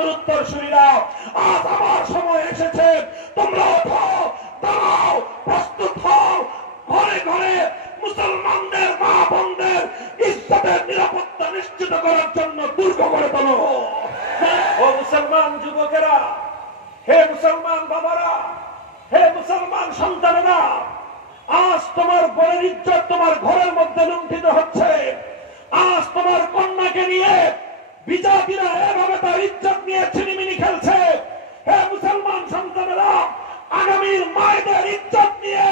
আমার উত্তরসূরিরা, আজ আমার সময় এসেছে, তোমরা দাঁড়াও, প্রস্তুত হও, ঘরে ঘরে মুসলমানদের মা বোনদের ইজ্জতের নিরাপত্তা নিশ্চিত করার জন্য দুর্গ করে তোলো। ও মুসলমান যুবকেরা, হে মুসলমান বাবারা, হে মুসলমান সন্তানেরা, আজ তোমার বোনের ইজ্জত তোমার ঘরের মধ্যে লুণ্ঠিত হচ্ছে। আজ তোমার কন্যাকে নিয়ে বিজাতিরা এভাবে তার ইজ্জত নিয়ে ছিনিমিনি খেলছে। হে মুসলমান সন্তানেরা, আগামীর মায়েদের ইজ্জত নিয়ে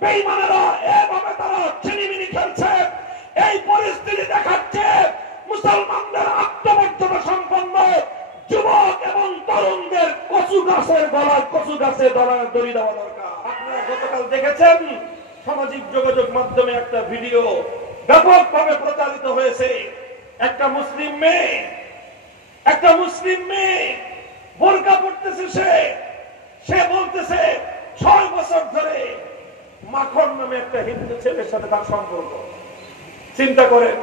বেঈমানেরা এভাবে তারা ছিনিমিনি খেলছে। এই পরিস্থিতি দেখাচ্ছে মুসলমানদের আত্মমর্যাদা সম্পন্ন যুবক এবং তরুণদের কচু গাছের গলায় কচু গাছে দড়ি দেওয়া দরকার। আপনারা গতকাল দেখেছেন সামাজিক যোগাযোগ মাধ্যমে একটা ভিডিও ব্যাপকভাবে প্রচারিত হয়েছে। একটা মুসলিম মেয়ে বোরকা পড়তেছে, সে বলতেছে 6 বছর ধরে মাখন নামে একটা হিন্দু ছেলের সাথে তার সম্পর্ক। চিন্তা করেন,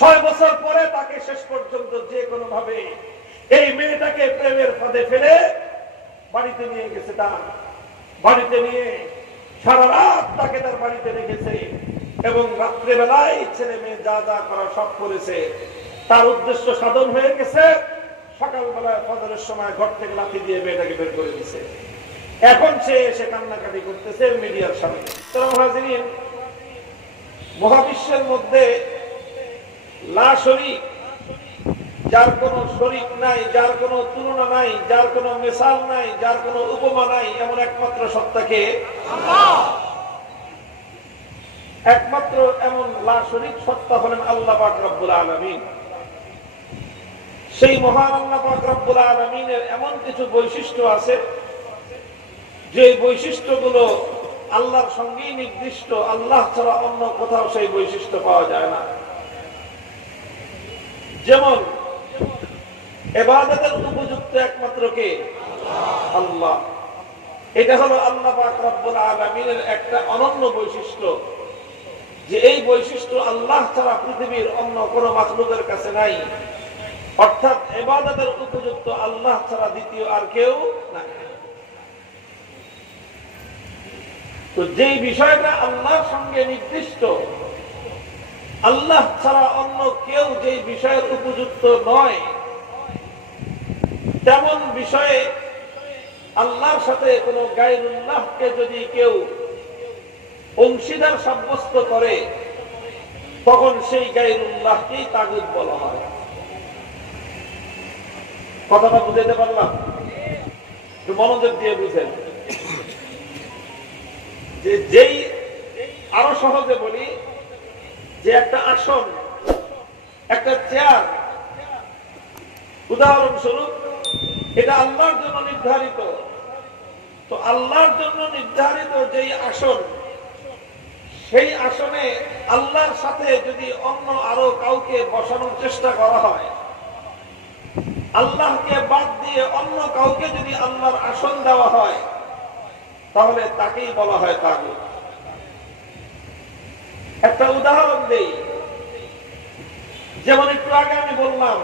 6 বছর পরে তাকে শেষ পর্যন্ত যে কোনো ভাবে এই মেয়েটাকে প্রেমের ফাঁদে ফেলে বাড়িতে নিয়ে গেছে। তার বাড়িতে নিয়ে সারা রাত তাকে তার বাড়িতে রেখেছে এবং রাত্রেবেলায় ছেলে মেয়ে যা যা করা সব করেছে। তার উদ্দেশ্য সাধন হয়ে গেছে। সকালবেলায় ফজরের সময় ঘর থেকে লাথি দিয়ে মেয়েটাকে বের করে দিছে। এখন সে এসে কান্নাকাটি করতেছে মিডিয়ার সামনে। মহাবিশ্বের মধ্যে লা শরীক, যার কোন শরীক নাই, যার কোন তুলনা নাই, যার কোন মিসাল নাই, যার কোন উপমা নাই, এমন একমাত্র সত্তাকে আল্লাহ। একমাত্র এমন লা শরীক সত্তা হলেন আল্লাহ পাক রব্বুল আলামিন। সেই মহান আল্লাহ পাক রব্বুল আলামিনের এমন কিছু বৈশিষ্ট্য আছে যে বৈশিষ্ট্যগুলো আল্লাহর সঙ্গেই নির্দিষ্ট। আল্লাহ ছাড়া অন্য কোথাও সেই বৈশিষ্ট্য পাওয়া যায় না। যেমন ইবাদতের উপযুক্ত একমাত্র কে? আল্লাহ। এটা হলো আল্লাহ পাক রব্বুল আলামিনের একটা অনন্য বৈশিষ্ট্য, যে এই বৈশিষ্ট্য আল্লাহ ছাড়া পৃথিবীর অন্য কোন মাখলুকের কাছে নাই। অর্থাৎ ইবাদতের উপযুক্ত আল্লাহ ছাড়া দ্বিতীয় আর কেউ নাই। তো যেই বিষয়টা আল্লাহর সঙ্গে নির্দিষ্ট, আল্লাহ ছাড়া অন্য কেউ যেই বিষয়ের উপযুক্ত নয়, তেমন বিষয়ে আল্লাহর সাথে কোন গায়রুল্লাহকে যদি কেউ অংশীদার সাব্যস্ত করে, তখন সেই গায়রুল্লাহকেই তাগুত বলা হয়। কথাটা বুঝাইতে পারলাম? একটু মনোযোগ দিয়ে বুঝেন। যেই আরো সহজে বলি, যে একটা আসন, একটা চেয়ার, উদাহরণস্বরূপ এটা আল্লাহর জন্য নির্ধারিত। তো আল্লাহর জন্য নির্ধারিত যেই আসন, সেই আসনে আল্লাহর সাথে যদি অন্য আরো কাউকে বসানোর চেষ্টা করা হয়, আল্লাহকে বাদ দিয়ে অন্য কাউকে যদি আল্লাহর আসন দেওয়া হয়, তাহলে তাকেই বলা হয় তাগুত। একটা উদাহরণ দেই। যেমন একটু আগে আমি বললাম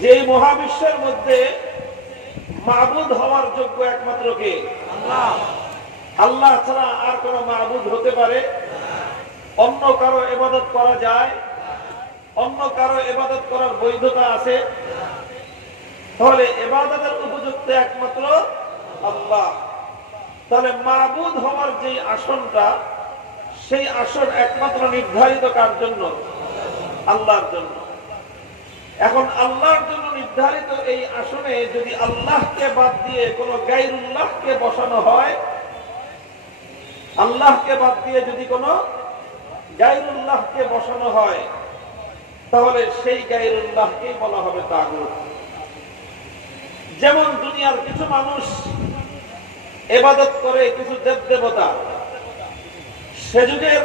যে এই মহাবিশ্বের মধ্যে মাবুদ হওয়ার যোগ্য একমাত্র কে? আল্লাহ। আল্লাহ ছাড়া আর কোন মাবুদ হতে পারে? অন্য কারো ইবাদত করা যায়? অন্য কারো ইবাদত করার বৈধতা আছে? তাহলে ইবাদতের উপযুক্ত একমাত্র আল্লাহ। তাহলে মাবুদ হওয়ার যে আসনটা, সেই আসন একমাত্র নির্ধারিত কার জন্য? আল্লাহর জন্য। এখন আল্লাহর জন্য নির্ধারিত এই আসনে যদি আল্লাহকে বাদ দিয়ে কোন গায়রুল্লাহকে বসানো হয়, আল্লাহকে বাদ দিয়ে যদি কোন গায়রুল্লাহকে বসানো হয়, তাহলে সেই গায়রুল্লাহকেই বলা হবে তাগুত। যেমন দুনিয়ার কিছু মানুষ ইবাদত করে কিছু দেবদেবতা। সে যুগের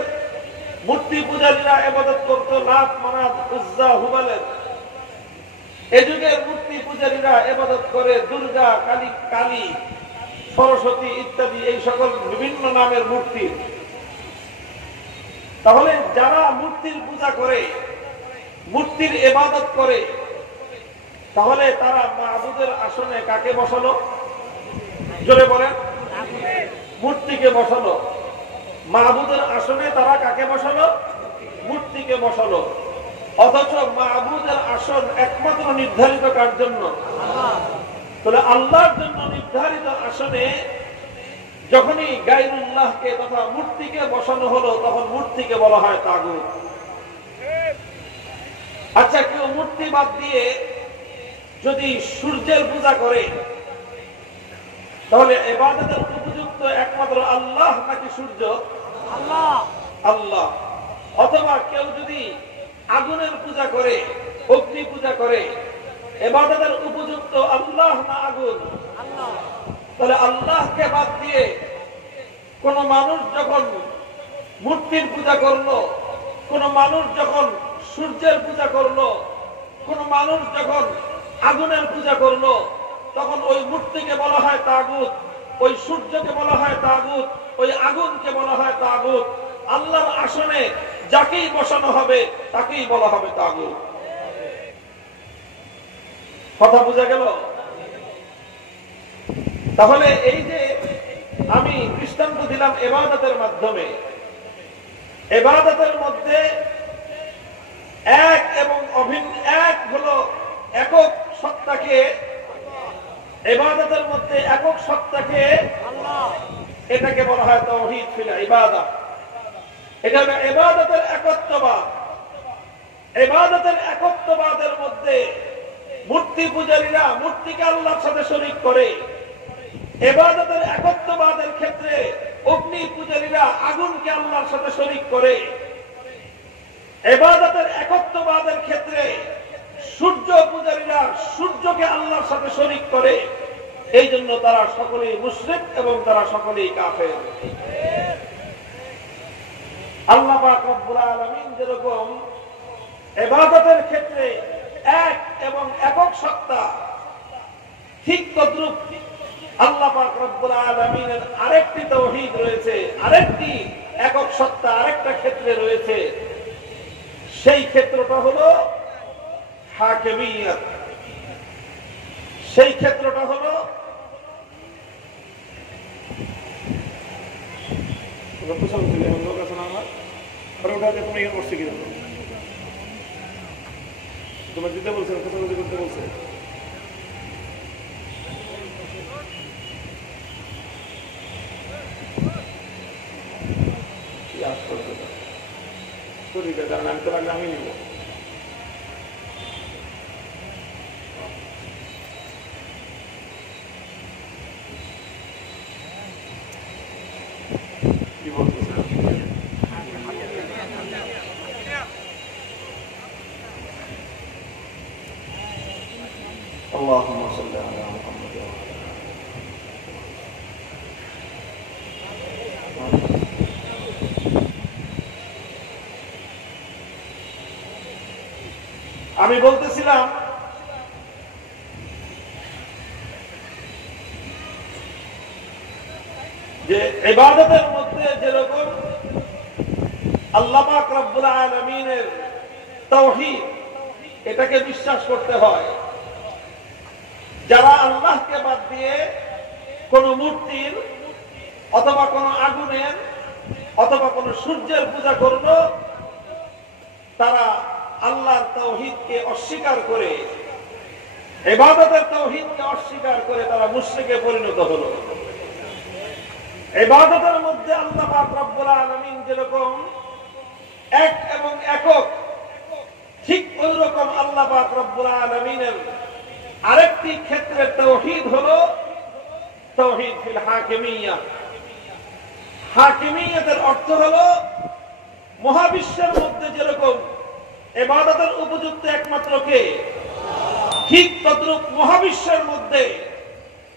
মূর্তি পূজারীরা ইবাদত করত লাত, মানাত, উজ্জা, হুবালের। এ যুগের মূর্তি পূজারীরা ইবাদত করে দুর্গা, কালী, সরস্বতী ইত্যাদি এই সকল বিভিন্ন নামের মূর্তি। তাহলে যারা মূর্তির পূজা করে, মূর্তির ইবাদত করে, তাহলে তারা মাবুদের আসনে কাকে বসালো? জোরে বলেন। মূর্তিকে বসালো। মাবুদের আসনে তারা কাকে বসালো? মূর্তিকে বসালো। অথচ মাবুদের আসন একমাত্র নির্ধারিত কার জন্য? তাহলে আল্লাহর জন্য নির্ধারিত আসনে যখনই গায়রুল্লাহকে তথা মূর্তিকে বসানো হলো, তখন মূর্তিকে বলা হয় তাগুত। আচ্ছা, কেউ মূর্তি বাদ দিয়ে যদি সূর্যের পূজা করে, তাহলে ইবাদতের উপযুক্ত একমাত্র আল্লাহ নাকি সূর্য? আল্লাহ। আল্লাহ। অথবা কেউ যদি আগুনের পূজা করে, অগ্নি পূজা করে, ইবাদতের উপযুক্ত আল্লাহ না আগুন? আল্লাহ। তাহলে আল্লাহকে বাদ দিয়ে কোন মানুষ যখন মূর্তির পূজা করলো, কোন মানুষ যখন সূর্যের পূজা করলো, কোন মানুষ যখন আগুনের পূজা করলো, তখন ওই মূর্তিকে বলা হয় তাগুত, ওই সূর্যকে বলা হয় তাগুত, ওই আগুনকে বলা হয় তাগুত। আল্লাহর আসনে যাকেই বসানো হবে তাকেই বলা হবে তাগুত। কথা বোঝা গেল? তাহলে এই যে আমি দৃষ্টান্ত দিলাম ইবাদতের মাধ্যমে, ইবাদতের মধ্যে এক এবং অভিন্ন, এক হলো একক সত্তাকে, ইবাদতের মধ্যে একক সত্তাকে আল্লাহ, এটাকে বলা হয় তাওহীদ ফিল ইবাদাহ। এটা হলো ইবাদতের একত্ববাদ। ইবাদতের একত্ববাদের মধ্যে মূর্তি পূজারীরা মূর্তিকে আল্লাহর সাথে শরীক করে, ইবাদতের একত্ববাদের ক্ষেত্রে অগ্নি পূজারীরা আগুনকে আল্লাহর সাথে শরীক করে, ইবাদতের একত্ববাদের ক্ষেত্রে সূর্য পূজারীরা সূর্যকে আল্লাহর সাথে শরীক করে। এই জন্য তারা সকলেই মুশরিক এবং তারা সকলেই কাফের। আল্লাহ পাক রব্বুল আলামিন যেরকম ইবাদতের ক্ষেত্রে এক এবং একক সত্তা, ঠিক তদ্রূপ আল্লাহ পাক রব্বুল আলামিনের আরেকটি তাওহীদ রয়েছে, আরেকটি একক সত্তা আরেকটা ক্ষেত্রে রয়েছে। সেই ক্ষেত্রটা হলো হাকিমিয়ত। সেই ক্ষেত্রটা হলো তোমার দিতে বলছে, খোঁজাখুঁজি করতে বলছে। আমি তো লাগলে আমি নিব। কি বলতেছে? اللهم صل على محمد وعلى আমি বলতেছিলাম যে ইবাদতের মধ্যে যেরকম আল্লাহ পাক রব্বুল আলামিনের তাওহীদ, এটাকে বিশ্বাস করতে হয়। যারা আল্লাহকে বাদ দিয়ে কোন মূর্তির অথবা কোন আগুনের অথবা কোন সূর্যের পূজা করলো, তারা আল্লাহর তাওহীদকে অস্বীকার করে, ইবাদতের তাওহীদকে অস্বীকার করে তারা মুশরিকে পরিণত হলো। ইবাদতের মধ্যে আল্লাহ পাক রব্বুল আলামিন যেরকম এক এবং একক, ঠিক ওই রকম আল্লাহ পাক রব্বুল আলামিনের আরেকটি ক্ষেত্রের তাওহীদ হলো তাওহীদ ফিল হাকিমিয়্যাহ। হাকিমিয়্যাতের অর্থ হলো মহাবিশ্বের মধ্যে যেরকম ইবাদতের উপযুক্ত একমাত্র কে, ঠিক তদ্রূপ মহাবিশ্বের মধ্যে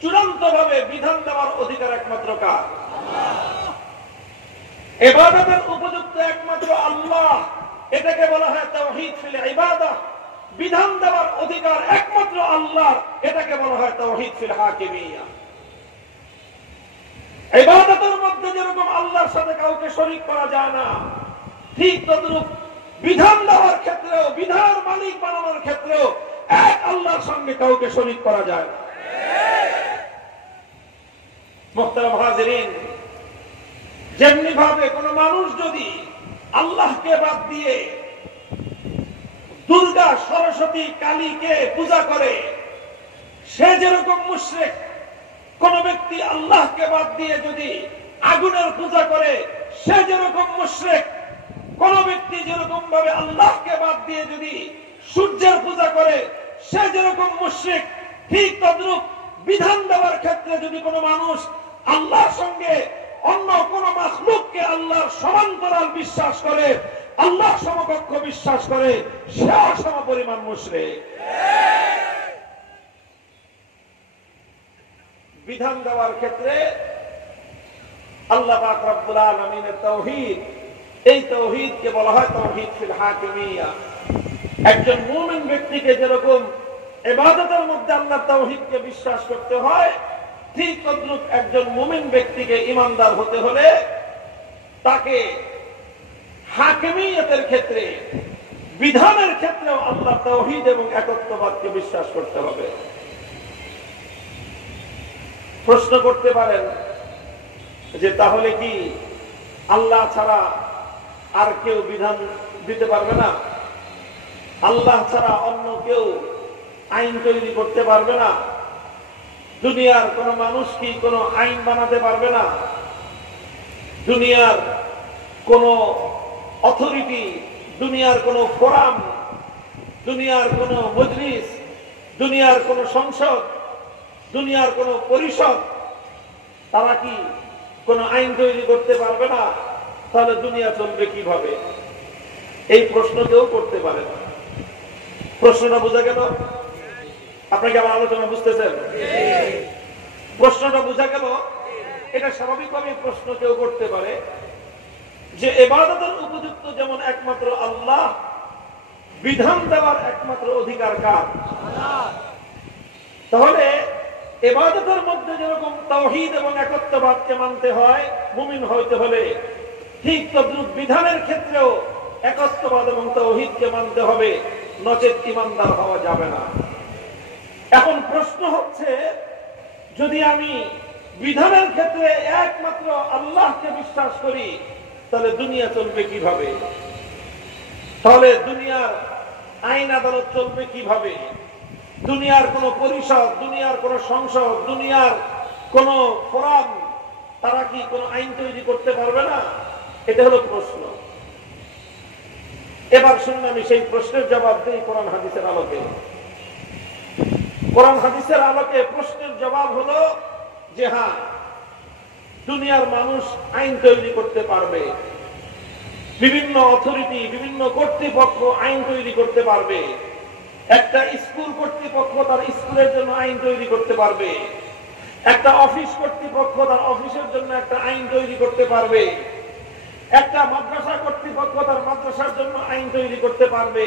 চূড়ান্তভাবে বিধান দেওয়ার অধিকার একমাত্র কার? ইবাদতের উপযুক্ত একমাত্র আল্লাহ, এটাকে বলা হয় তাওহীদ ফিল ইবাদাহ। বিধান দেওয়ার অধিকার একমাত্র আল্লাহর, এটাকে বলা হয় তাওহীদ ফিল হাকিমিয়্যাহ। ইবাদতের মধ্যে যেরকম আল্লাহর সাথে কাউকে শরীক করা যায় না, ঠিক তদ্রূপ বিধান দেওয়ার ক্ষেত্রেও, বিধান মালিক বানানোর ক্ষেত্রেও এক আল্লাহর সঙ্গে কাউকে শরীক করা যায় না। মুহতারাম হাজিরিন, যেমনি ভাবে কোন মানুষ যদি আল্লাহকে বাদ দিয়ে দুর্গা, সরস্বতী, কালীকে পূজা করে সে যেরকম মুশরিক, কোন ব্যক্তি আল্লাহকে বাদ দিয়ে যদি আগুনের পূজা করে সে যেরকম মুশরিক, কোন ব্যক্তি যেরকম ভাবে আল্লাহকে বাদ দিয়ে যদি সূর্যের পূজা করে সে যেরকম মুশরিক, ঠিক তদ্রূপ বিধান দেওয়ার ক্ষেত্রে যদি কোনো মানুষ আল্লাহর সঙ্গে অন্য কোন মাখলুককে আল্লাহর সমান্তরাল বিশ্বাস করে, আল্লাহর সমকক্ষ বিশ্বাস করে, সেও সমপরিমাণ মুশরিক। বিধান দেওয়ার ক্ষেত্রে আল্লাহ পাক রব্বুল আলামিনের তাওহীদ, এই তাওহীদকে বলা হয় তাওহীদ ফিল হাকিমিয়া। একজন মুমিন ব্যক্তিকে যেরকম ইবাদতের মধ্যে আল্লাহর তাওহীদকে বিশ্বাস করতে হয়, ঠিক তদ্রূপ একজন মুমিন ব্যক্তিকে ঈমানদার হতে হলে তাকে হাকিমিয়তের ক্ষেত্রে, বিধানের ক্ষেত্রেও আল্লাহর তাওহীদ এবং একত্ববাদকে বিশ্বাস করতে হবে। প্রশ্ন করতে পারেন যে তাহলে কি আল্লাহ ছাড়া আর কেউ বিধান দিতে পারবে না? আল্লাহ ছাড়া অন্য কেউ আইন তৈরি করতে পারবে না? দুনিয়ার কোন মানুষ কি কোন আইন বানাতে পারবে না? দুনিয়ার কোন অথরিটি, দুনিয়ার কোন ফোরাম, দুনিয়ার কোন মজলিস, দুনিয়ার কোন সংসদ, দুনিয়ার কোন পরিষদ, তারা কি কোন আইন তৈরি করতে পারবে না? তাহলে দুনিয়া চলবে কিভাবে? এই প্রশ্ন কেউ করতে পারে না। প্রশ্নটা বোঝা গেল? আপনাকে আমার আলোচনা বুঝতেছেন? প্রশ্নটা বোঝা গেল? এটা স্বাভাবিকভাবে প্রশ্ন কেউ করতে পারে যে ইবাদতের উপযুক্ত যেমন একমাত্র আল্লাহ, বিধান দেওয়ার একমাত্র অধিকার কার? তাহলে ইবাদতের মধ্যে যেরকম তাওহীদ এবং একত্ববাদকে মানতে হয় মুমিন হইতে হলে, ঠিক তদ্রুপ বিধানের ক্ষেত্রেও একত্ববাদ এবং তাওহীদকে মানতে হবে, নচেত ঈমানদার হওয়া যাবে না। এখন প্রশ্ন হচ্ছে, যদি আমি বিধানের ক্ষেত্রে একমাত্র আল্লাহকে বিশ্বাস করি তাহলে দুনিয়া চলবে কিভাবে? তাহলে দুনিয়ার আইন আদালত চলবে কিভাবে? দুনিয়ার কোন পরিষদ, দুনিয়ার কোন সংসদ, দুনিয়ার কোন ফোরাম, তারা কি কোন আইন তৈরি করতে পারবে না? এটা হলো প্রশ্ন। এবার শুনুন, আমি সেই প্রশ্নের জবাব দিই কোরআন হাদিসের আলোকে। কোরআন হাদিসের আলোকে প্রশ্নের জবাব হলো যে হ্যাঁ, দুনিয়ার মানুষ আইন তৈরি করতে পারবে, বিভিন্ন অথরিটি, বিভিন্ন কর্তৃপক্ষ আইন তৈরি করতে পারবে। একটা স্কুল কর্তৃপক্ষ তার স্কুলের জন্য আইন তৈরি করতে পারবে, একটা অফিস কর্তৃপক্ষ তার অফিসের জন্য একটা আইন তৈরি করতে পারবে, একটা মাদ্রাসা কর্তৃপক্ষ তার মাদ্রাসার জন্য আইন তৈরি করতে পারবে,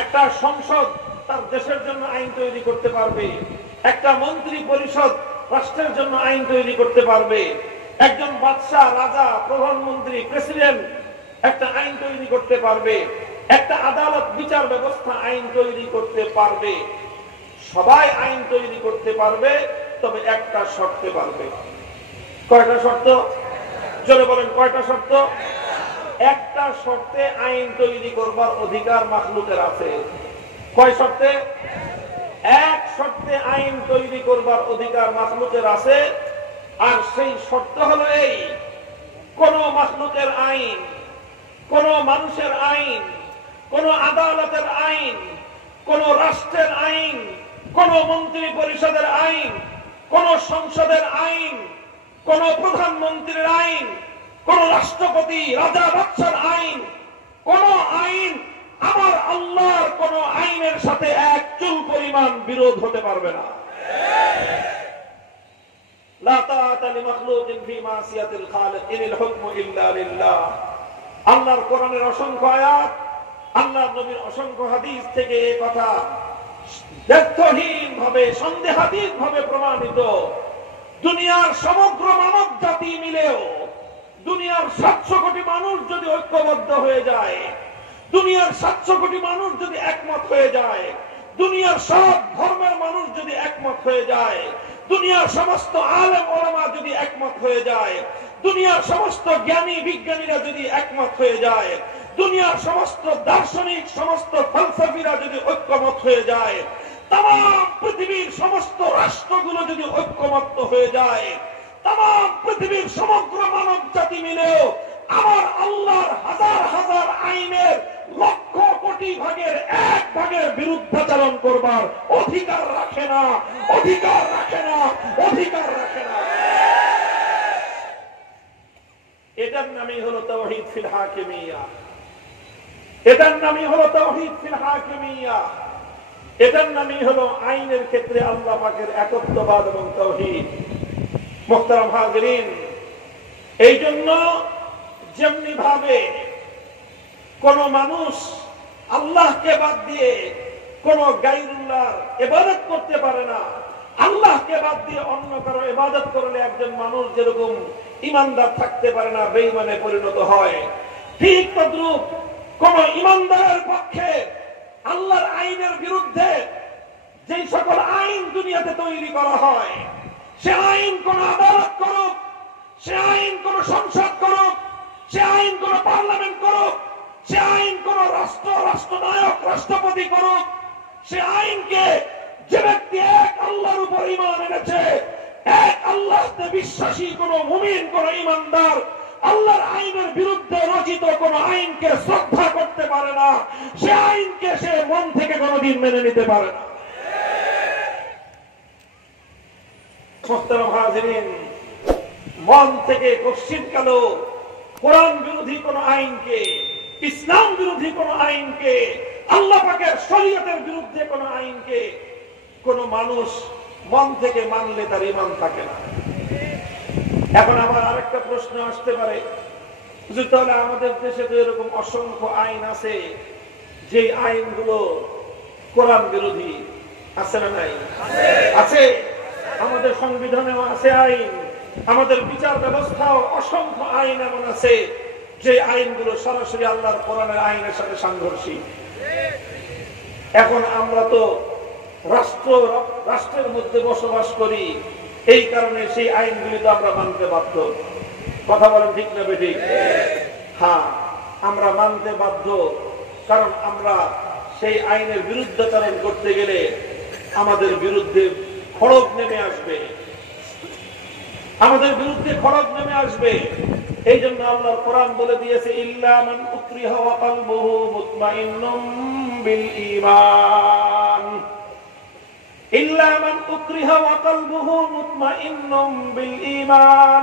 একটা সংসদ তার দেশের জন্য আইন তৈরি করতে পারবে, একটা মন্ত্রী পরিষদ রাষ্ট্রের জন্য আইন তৈরি করতে পারবে, একজন বাদশাহ, রাজা, প্রধানমন্ত্রী, প্রেসিডেন্ট একটা আইন তৈরি করতে পারবে, একটা আদালত, বিচার ব্যবস্থা আইন তৈরি করতে পারবে। সবাই আইন তৈরি করতে পারবে, তবে একটা শর্তে পারবে। কয়টা শর্ত? জোরে বলেন, কয়টা শর্ত? একটা শর্তে আইন তৈরি করবার অধিকার মাখলুকের আছে। কয় শর্তে? এক শর্তে আইন তৈরি করবার অধিকার মাখলুকের আছে। আর সেই শর্ত হলো এই, কোন মাখলুকের আইন, কোন মানুষের আইন, কোন আদালতের আইন, কোন রাষ্ট্রের আইন, কোন মন্ত্রী পরিষদের আইন, কোন সংসদের আইন, কোন প্রধানমন্ত্রীর আইন, কোন রাষ্ট্রপতি, রাজা, বাদশার আইন, কোন আইন আমার আল্লাহর কোন আইনের সাথে এক চুল পরিমাণ বিরোধ হতে পারবে না। লা তাআতা লিমাখলুকিন ফি মাসিয়াতিল খালিক ইনিল হুকমু ইল্লা লিল্লাহ। আল্লাহর কোরআনের অসংখ্য আয়াত, আল্লাহর নবীর অসংখ্য হাদিস থেকে এই কথা ব্যর্থহীন ভাবে, সন্দেহাতীত ভাবে প্রমাণিত। দুনিয়ার সমগ্র মানব জাতি মিলেও, দুনিয়ার 700 কোটি মানুষ যদি ঐক্যবদ্ধ হয়ে যায়, দুনিয়ার 700 কোটি মানুষ যদি একমত হয়ে যায়, দুনিয়ার সব ধর্মের মানুষ যদি একমত হয়ে যায়, দুনিয়ার সমস্ত আলেম ওলামা যদি একমত হয়ে যায়, দুনিয়ার সমস্ত জ্ঞানী বিজ্ঞানীরা যদি একমত হয়ে যায়, দুনিয়ার সমস্ত দার্শনিক সমস্ত ফলসফিরা যদি ঐক্যমত হয়ে যায়, তাম পৃথিবীর সমস্ত রাষ্ট্রগুলো যদি ঐক্যমত হয়ে যায়, তাম পৃথিবীর সমগ্র মানব জাতি মিলেও আমার আল্লাহর হাজার হাজার আইনের লক্ষ কোটি ভাগের এক ভাগের বিরুদ্ধাচরণ করবার অধিকার রাখে না, অধিকার রাখে না, অধিকার রাখে না। এটার নামই হলো তাওহীদ ফিল হাকিমিয়া, এটার নামই হলো তাওহীদ ফিল হাকিমিয়া, এটার নামই হলো আইনের ক্ষেত্রে আল্লাহ পাকের একত্ববাদ এবং তাওহীদ। মুহতারাম হাজিরিন, এই জন্য যেমনি ভাবে কোন মানুষ আল্লাহকে বাদ দিয়ে কোন গায়রুল্লাহর ইবাদত করতে পারে না, আল্লাহকে বাদ দিয়ে অন্য কারো ইবাদত করলে একজন মানুষ যেরকম ঈমানদার থাকতে পারে না, বেঈমানে পরিণত হয়, ঠিক তদ্রূপ কোন ঈমানদারের পক্ষে আল্লাহর আইনের বিরুদ্ধে যে সকল আইন দুনিয়াতে তৈরি করা হয়, সে আইন কোন আদালত করুক, সে আইন কোন সংসদ করুক, সে আইন কোন পার্লামেন্ট করুক, সে আইন কোন রাষ্ট্রনায়ক রাষ্ট্রপতি করুক, সে আইনকে যে ব্যক্তি এক আল্লাহর উপর ঈমান এনেছে, এক আল্লাহতে বিশ্বাসী কোন মুমিন কোন ঈমানদার আল্লাহর আইনের বিরুদ্ধে রচিত কোন আইনকে শ্রদ্ধা করতে পারে না, সে আইনকে সে মন থেকে কোনদিন মেনে নিতে পারে না। মুহতারাম হাজিরিন, মন থেকে কশ্চিৎকালও কোরআন বিরোধী কোন আইনকে, ইসলাম বিরোধী কোন আইনকে, আল্লাহ পাকের শরীয়তের বিরুদ্ধে কোন আইনকে কোন মানুষ মন থেকে মানলে তার ঈমান থাকে না। এখন আমার আরেকটা প্রশ্ন আসতে পারে, তাহলে আমাদের দেশে তো এরকম অসংখ্য আইন আছে যে আইনগুলো কোরআন বিরোধী, আছে না নাই? আছে। আমাদের সংবিধানেও আছে আইন, আমাদের বিচার ব্যবস্থাও অসংখ্য আইন এমন আছে যে আইনগুলো সরাসরি আল্লাহর কোরআনের আইনের সাথে সাংঘর্ষিক। এখন আমরা তো রাষ্ট্রের মধ্যে বসবাস করি, এই কারণে সেই আইনগুলি তো আমরা মানতে বাধ্য। কথা বলেন ঠিক না বেঠিক? হ্যাঁ, আমরা মানতে বাধ্য, কারণ আমরা সেই আইনের বিরুদ্ধাচরণ করতে গেলে আমাদের বিরুদ্ধে খড়গ নেমে আসবে, আমাদের বিরুদ্ধে খড়গ নেমে আসবে। এই জন্য আল্লাহর কোরআন বলে দিয়েছে, ইল্লা মান উকরিহা ওয়া কলবুহু মুতমাইন্নুম বিল ঈমান, ইল্লা মান উকরিহা ওয়া কলবুহু মুতমাইন্নুম বিল ঈমান।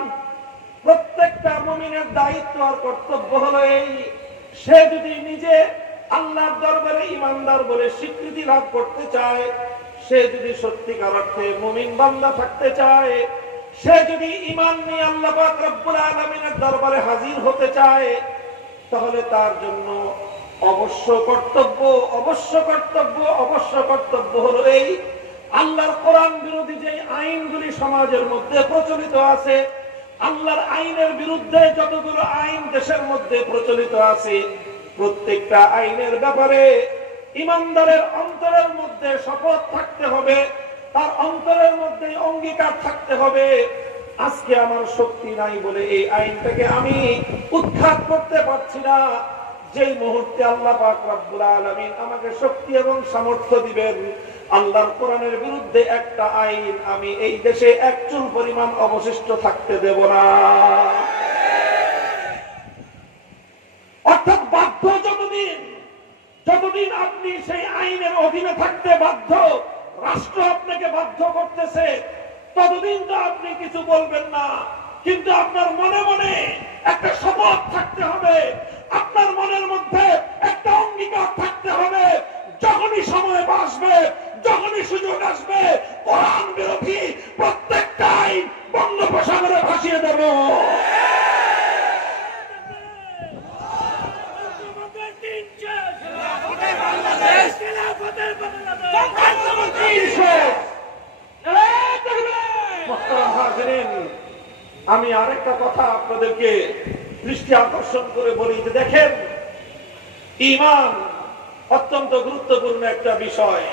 প্রত্যেকটা মুমিনের দায়িত্ব আর কর্তব্য হলো এই, সে যদি নিজে আল্লাহর দরবারে ঈমানদার বলে স্বীকৃতি লাভ করতে চায়, সে যদি সত্যিকার অর্থে মুমিন বান্দা থাকতে চায়, সে যদি ঈমান নিয়ে আল্লাহ পাক রব্বুল আলামিনের দরবারে হাজির হতে চায়, তাহলে তার জন্য অবশ্য কর্তব্য হলো এই, আল্লাহর কোরআন বিরোধী যে আইনগুলি সমাজের মধ্যে প্রচলিত আছে, আল্লাহর আইনের বিরুদ্ধে যতগুলো আইন দেশের মধ্যে প্রচলিত আছে, প্রত্যেকটা আইনের ব্যাপারে ঈমানদারের অন্তরের মধ্যে শপথ থাকতে হবে, তার অন্তরের মধ্যে অঙ্গীকার থাকতে হবে, আজকে আমার শক্তি নাই বলে এই আইনটাকে আমি উৎখাত করতে পারছি না, যেই মুহূর্তে আল্লাহ পাক রব্বুল আলামিন আমাকে শক্তি এবং সামর্থ্য দিবেন, আল্লাহর কোরআনের বিরুদ্ধে একটা আইন আমি এই দেশে এক চুল পরিমাণ অবশিষ্ট থাকতে দেব না। অর্থাৎ বাধ্য, যতদিন আপনি সেই আইনের অধীনে থাকতে বাধ্য, রাষ্ট্র আপনাকে বাধ্য করতেছে, ততদিন তো আপনি কিছু বলবেন না, কিন্তু আপনার মনে মনে একটা শপথ থাকতে হবে, আপনার মনের মধ্যে একটা অঙ্গীকার থাকতে হবে, যখনই সময় আসবে, যখনই সুযোগ আসবে, কোরআন বিরোধী প্রত্যেকটা আইন বঙ্গোপসাগরে ভাসিয়ে দেব। আমি আরেকটা কথা আপনাদেরকে দৃষ্টি আকর্ষণ করে বলি যে দেখেন, ঈমান অত্যন্ত গুরুত্বপূর্ণ একটা বিষয়।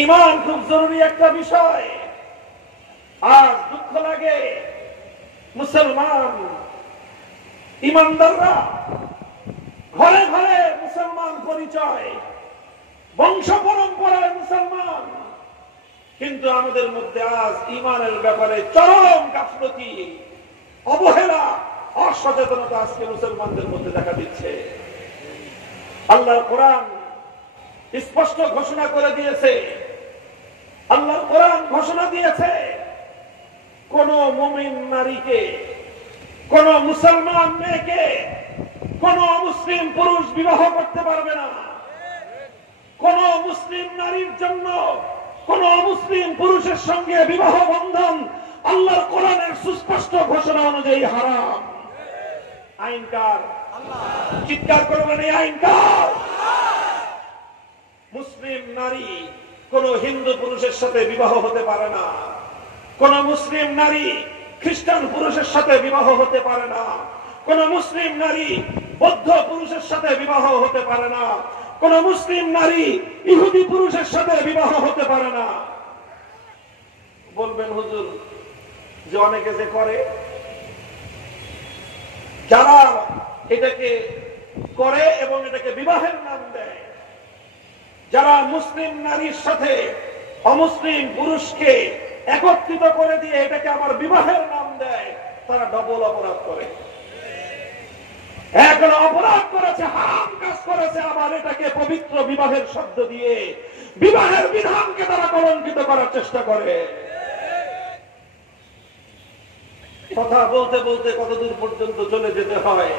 ঈমান খুব জরুরি একটা বিষয়। আজ দুঃখ লাগে মুসলমান ঈমানদাররা ঘরে ঘরে মুসলমান পরিচয়, বংশ পরম্পরায় মুসলমান, কিন্তু আমাদের মধ্যে আজ ঈমানের ব্যাপারে চরম গাফলতি, অবহেলা, অসচেতনতা আজকে মুসলমানদের মধ্যে দেখা দিচ্ছে। আল্লাহর কোরআন স্পষ্ট ঘোষণা করে দিয়েছে, আল্লাহর কোরআন ঘোষণা দিয়েছে কোন মুমিন নারীকে, কোন মুসলমান মেয়েকে কোন মুসলিম পুরুষ বিবাহ করতে পারবে না। কোন মুসলিম নারীর জন্য কোন মুসলিম পুরুষের সঙ্গে বিবাহ বন্ধন আল্লাহর কোরআনের সুস্পষ্ট ঘোষণা অনুযায়ী হারাম। আইন কার? চিৎকার করবেন, এই আইন কার? মুসলিম নারী কোন হিন্দু পুরুষের সাথে বিবাহ হতে পারে না। কোন মুসলিম নারী খ্রিস্টান পুরুষের সাথে বিবাহ হতে পারে না। কোন মুসলিম নারী বৌদ্ধ পুরুষের সাথে বিবাহ হতে পারে না। কোন মুসলিম নারী ইহুদি পুরুষের সাথে বিবাহ হতে পারে না। বলবেন হুজুর যে অনেকে যে করে, যারা এটাকে করে এবং এটাকে বিবাহের নাম দেয়, যারা মুসলিম নারীর সাথে অমুসলিম পুরুষকে একত্রিত করে দিয়ে এটাকে আবার বিবাহের নাম দেয়, তারা ডবল অপরাধ করে। এখন অপরাধ করেছে, হারাম কাজ করেছে, আবার এটাকে পবিত্র বিবাহের শব্দ দিয়ে বিবাহের বিধানকে তারা কলঙ্কিত করার চেষ্টা করে। কথা বলতে বলতে কতদূর পর্যন্ত চলে যেতে হয়।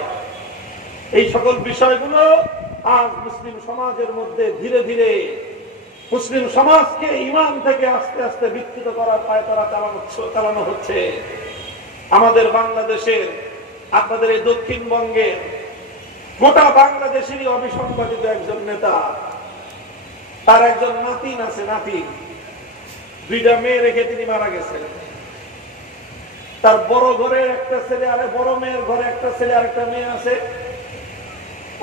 এই সকল বিষয়গুলো আজ মুসলিম সমাজের মধ্যে ধীরে ধীরে মুসলিম সমাজকে ঈমান থেকে আস্তে আস্তে বিচ্যুত করার পায়তারা চালানো হচ্ছে। আমাদের বাংলাদেশের, আপনাদের এই দক্ষিণবঙ্গের গোটা বাংলাদেশেরই অবিসংবাদিত একজন নেতা, তার একজন নাতিন আছে, নাতিন, দুইটা মেয়ে রেখে তিনি মারা গেছেন। তার বড় ঘরের একটা ছেলে, আর বড় মেয়ের ঘরে একটা ছেলে আর একটা মেয়ে আছে।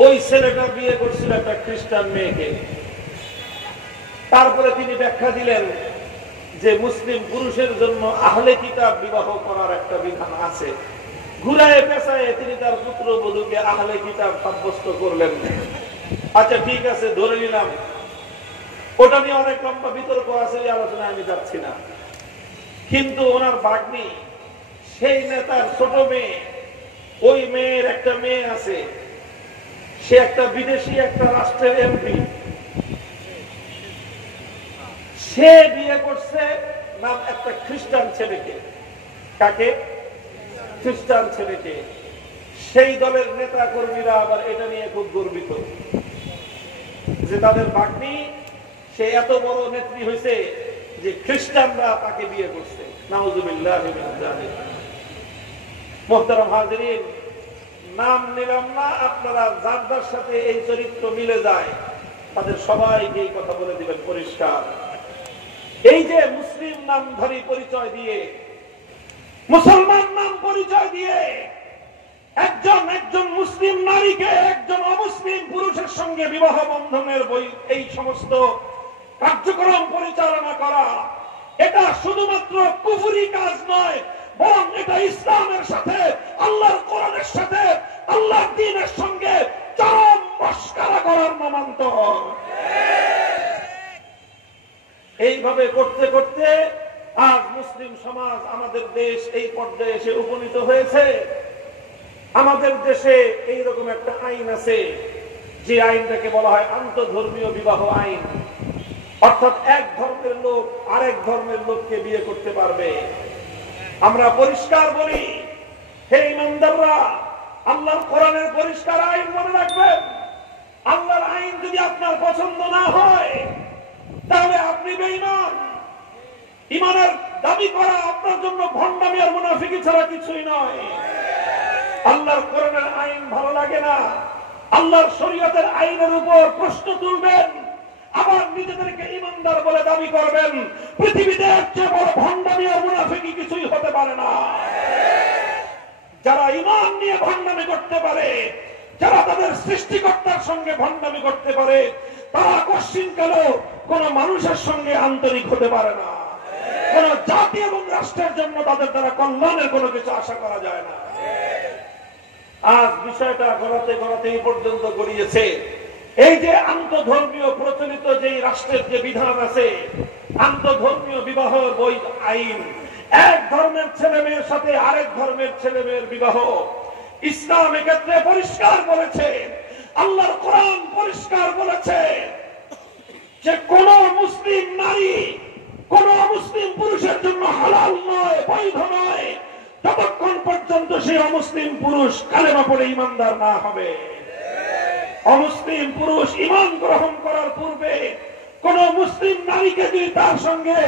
ওই ছেলেটা বিয়ে করছিল একটা খ্রিস্টান মেয়েকে। তারপরে তিনি ব্যাখ্যা দিলেন যে মুসলিম পুরুষের জন্য আহলে কিতাব বিবাহ করার একটা বিধান আছে। ঘুরায় পেঁচায় তিনি তার পুত্র বধূকে আহলে কিতাব সাব্যস্ত করলেন। আচ্ছা ঠিক আছে, ধরে নিলাম। ওটা নিয়ে অনেক লম্বা বিতর্ক আছে, এই আলোচনায় আমি যাচ্ছি না। কিন্তু ওনার ভাগ্নি, সেই নেতার ছোট মেয়ে, ওই মেয়ের একটা মেয়ে আছে, সে একটা বিদেশি একটা রাষ্ট্রের এমপি। সে বিয়ে করছে নাম একটা খ্রিস্টান ছেলেকে। কাকে? খ্রিস্টান ছেলেকে। সেই দলের নেতা কর্মীরা আবার এটা নিয়ে খুব গর্বিত যে তাদের ভাগ্নি সে এত বড় নেত্রী হয়েছে যে খ্রিস্টানরা তাকে বিয়ে করছে। নাউজুবিল্লাহ মিন যালিক। মুহতারাম হাজিরিন, নাম নিলাম না, আপনারা যার যার সাথে এই চরিত্র মিলে যায় তাদের সবাইকে এই কথা বলে দিবেন পরিষ্কার। এই যে মুসলিম নামধারী পরিচয় দিয়ে, মুসলমান নাম পরিচয় দিয়ে একজন মুসলিম নারীকে একজন অমুসলিম পুরুষের সঙ্গে বিবাহ বন্ধনের এই সমস্ত কার্যক্রম পরিচালনা করা, এটা শুধুমাত্র কুফরি কাজ নয়, বরং এটা ইসলামের সাথে, আল্লাহর কোরআনের সাথে, আল্লাহর দ্বীনের সঙ্গে চরম মশকরা করার নামান্তর। এইভাবে করতে করতে আজ মুসলিম সমাজ, আমাদের দেশ এই পর্যায়ে এসে উপনীত হয়েছে। আমাদের দেশে এইরকম একটা আইন আছে, যে আইনটাকে বলা হয় আন্তঃধর্মীয় বিবাহ আইন। অর্থাৎ এক ধর্মের লোক আরেক ধর্মের লোককে বিয়ে করতে পারবে। আমরা পরিষ্কার বলি, হে ইমানদাররা, আল্লাহর কোরআনের পরিষ্কার আইন মনে রাখবেন। আল্লাহর আইন যদি আপনার পছন্দ না হয় তাহলে আপনি বেঈমান। ঈমানের দাবি করা আপনার জন্য ভণ্ডামি আর মুনাফিকি ছাড়া কিছুই নয়। আল্লাহর কোরআনের আইন ভালো লাগে না, আল্লাহর শরীয়তের আইনের উপর প্রশ্ন তুলবেন, আবার নিজেদেরকে ঈমানদার বলে দাবি করবেন, পৃথিবীতে এর চেয়ে বড় ভণ্ডামি আর মুনাফিকি কিছুই হতে পারে না। যারা ঈমান নিয়ে ভণ্ডামি করতে পারে, যারা তাদের সৃষ্টিকর্তার সঙ্গে ভণ্ডামি করতে পারে, তারা কশ্চিনকালেও কোন মানুষের সঙ্গে আন্তরিক হতে পারে না। কোন জাতি এবং রাষ্ট্রের জন্য তাদের দ্বারা কল্যাণের কোনো কিছু আশা করা যায় না। আজ বিষয়টা গড়াতে গড়াতে এই পর্যন্ত গড়িয়েছে, এই যে আন্তধর্মীয় প্রচলিত যে রাষ্ট্রের যে বিধান আছে, আন্তধর্মীয় বিবাহ বৈধ আইন, এক ধর্মের ছেলে মেয়ের সাথে আরেক ধর্মের ছেলে মেয়ের বিবাহ, ইসলাম এক্ষেত্রে পরিষ্কার বলেছে, আল্লাহর কোরআন পরিষ্কার বলেছে যে কোন মুসলিম নারী কোন মুসলিম পুরুষের জন্য হালাল নয়, বৈধ নয়, যতক্ষণ পর্যন্ত সেই অমুসলিম পুরুষ কালেমা পড়ে ইমানদার না হবে। অমুসলিম পুরুষ ইমান গ্রহণ করার পূর্বে কোন মুসলিম নারীকে যদি তার সঙ্গে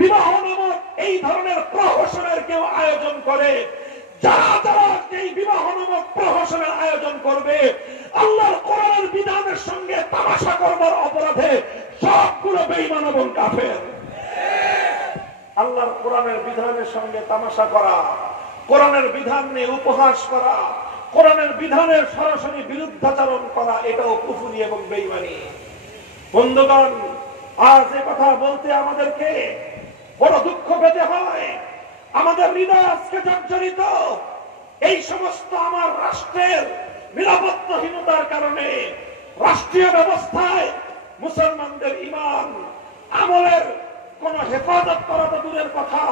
বিবাহ নামক এই ধরনের প্রহসনের কেউ আয়োজন করে, যারা যারা এই বিবাহ নামক প্রহসনের আয়োজন করবে, আল্লাহর কোরআনের বিধানের সঙ্গে তামাশা করবার অপরাধে সবগুলো বেঈমান এবং কাফের। আল্লাহর কোরআনের বিধানের সঙ্গে তামাশা করা, কোরআনের বিধান নিয়ে উপহাস করা, কোরআনের বিধানের সরাসরি বিরুদ্ধাচরণ করা, এটাও কুফরি এবং বেঈমানি। বন্ধুগণ, আজ এ কথা বলতে আমাদেরকে বড় দুঃখ পেতে হয়। আমাদের হৃদয় আজকে জর্জরিত। এই সমস্ত আমার রাষ্ট্রের নিরাপত্তাহীনতার কারণে রাষ্ট্রীয় ব্যবস্থায় মুসলমানদের ঈমান আমলের কোন হেফাজত করা তো দূরের কথা,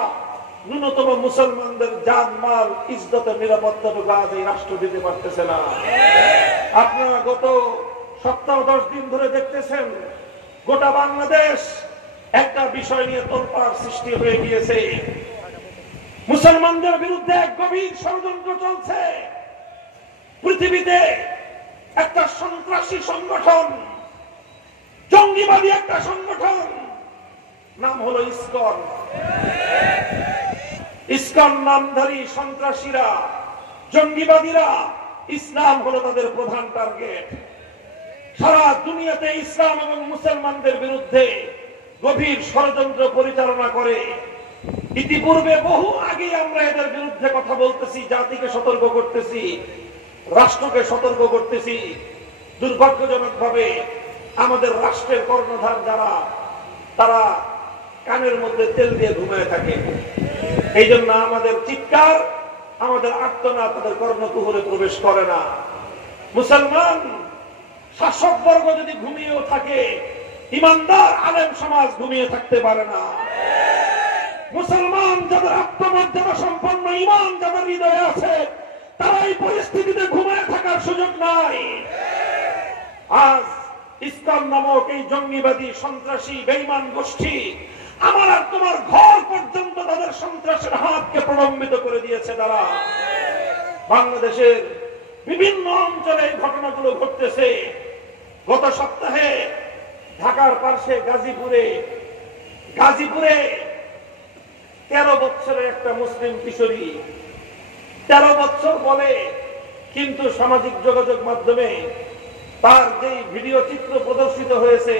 ন্যূনতম মুসলমানদের জান মাল ইজ্জতের নিরাপত্তাটুকু আজ এই রাষ্ট্র দিতে পারতেছে না। আপনারা গত সপ্তাহ 10 দিন ধরে দেখতেছেন গোটা বাংলাদেশ একটা বিষয় নিয়ে তোলপাড় সৃষ্টি হয়ে গিয়েছে। মুসলমানদের বিরুদ্ধে এক গভীর ষড়যন্ত্র চলছে। পৃথিবীতে একটা সন্ত্রাসী সংগঠন, জঙ্গিবাদী একটা সংগঠন, নাম হলো ইসকন। ইসকন নামধারী সন্ত্রাসীরা, জঙ্গিবাদীরা, ইসলাম হলো তাদের প্রধান টার্গেট। সারা দুনিয়াতে ইসলাম এবং মুসলমানদের বিরুদ্ধে গভীর ষড়যন্ত্র পরিচালনা করে। ইতিপূর্বে বহু আগে আমরা এদের বিরুদ্ধে কথা বলতেছি, জাতিকে সতর্ক করতেছি, রাষ্ট্রকে সতর্ক করতেছি। দুর্ভাগ্যজনক ভাবে আমাদের রাষ্ট্রের কর্ণধার যারা, তারা কানের মধ্যে তেল দিয়ে ঘুমিয়ে থাকে। এই জন্য আমাদের চিৎকার, আমাদের আর্তনাদ তাদের কর্ণকুহরে প্রবেশ করে না। মুসলমান শাসক বর্গ যদি ঘুমিয়েও থাকে, ইমানদার আলেম সমাজ ঘুমিয়ে থাকতে পারে না। মুসলমান যাদের আত্মমর্যাদা সম্পন্ন ঈমান যাদের হৃদয়ে আছে, তারা এই পরিস্থিতিতে ঘুমিয়ে থাকার সুযোগ নাই। আজ ইসকন নামক এই জঙ্গিবাদী সন্ত্রাসী বেঈমান গোষ্ঠী আমার আর তোমার ঘর পর্যন্ত তাদের সন্ত্রাসের হাতকে প্রলম্বিত করে দিয়েছে। তারা বাংলাদেশের বিভিন্ন অঞ্চলে এই ঘটনাগুলো ঘটতেছে। গত সপ্তাহে ঢাকার পাশে গাজীপুরে 13 বছরের একটা মুসলিম কিশোরী, 13 বছর বলে, কিন্তু সামাজিক যোগাযোগ মাধ্যমে তার যে ভিডিও চিত্র প্রদর্শিত হয়েছে,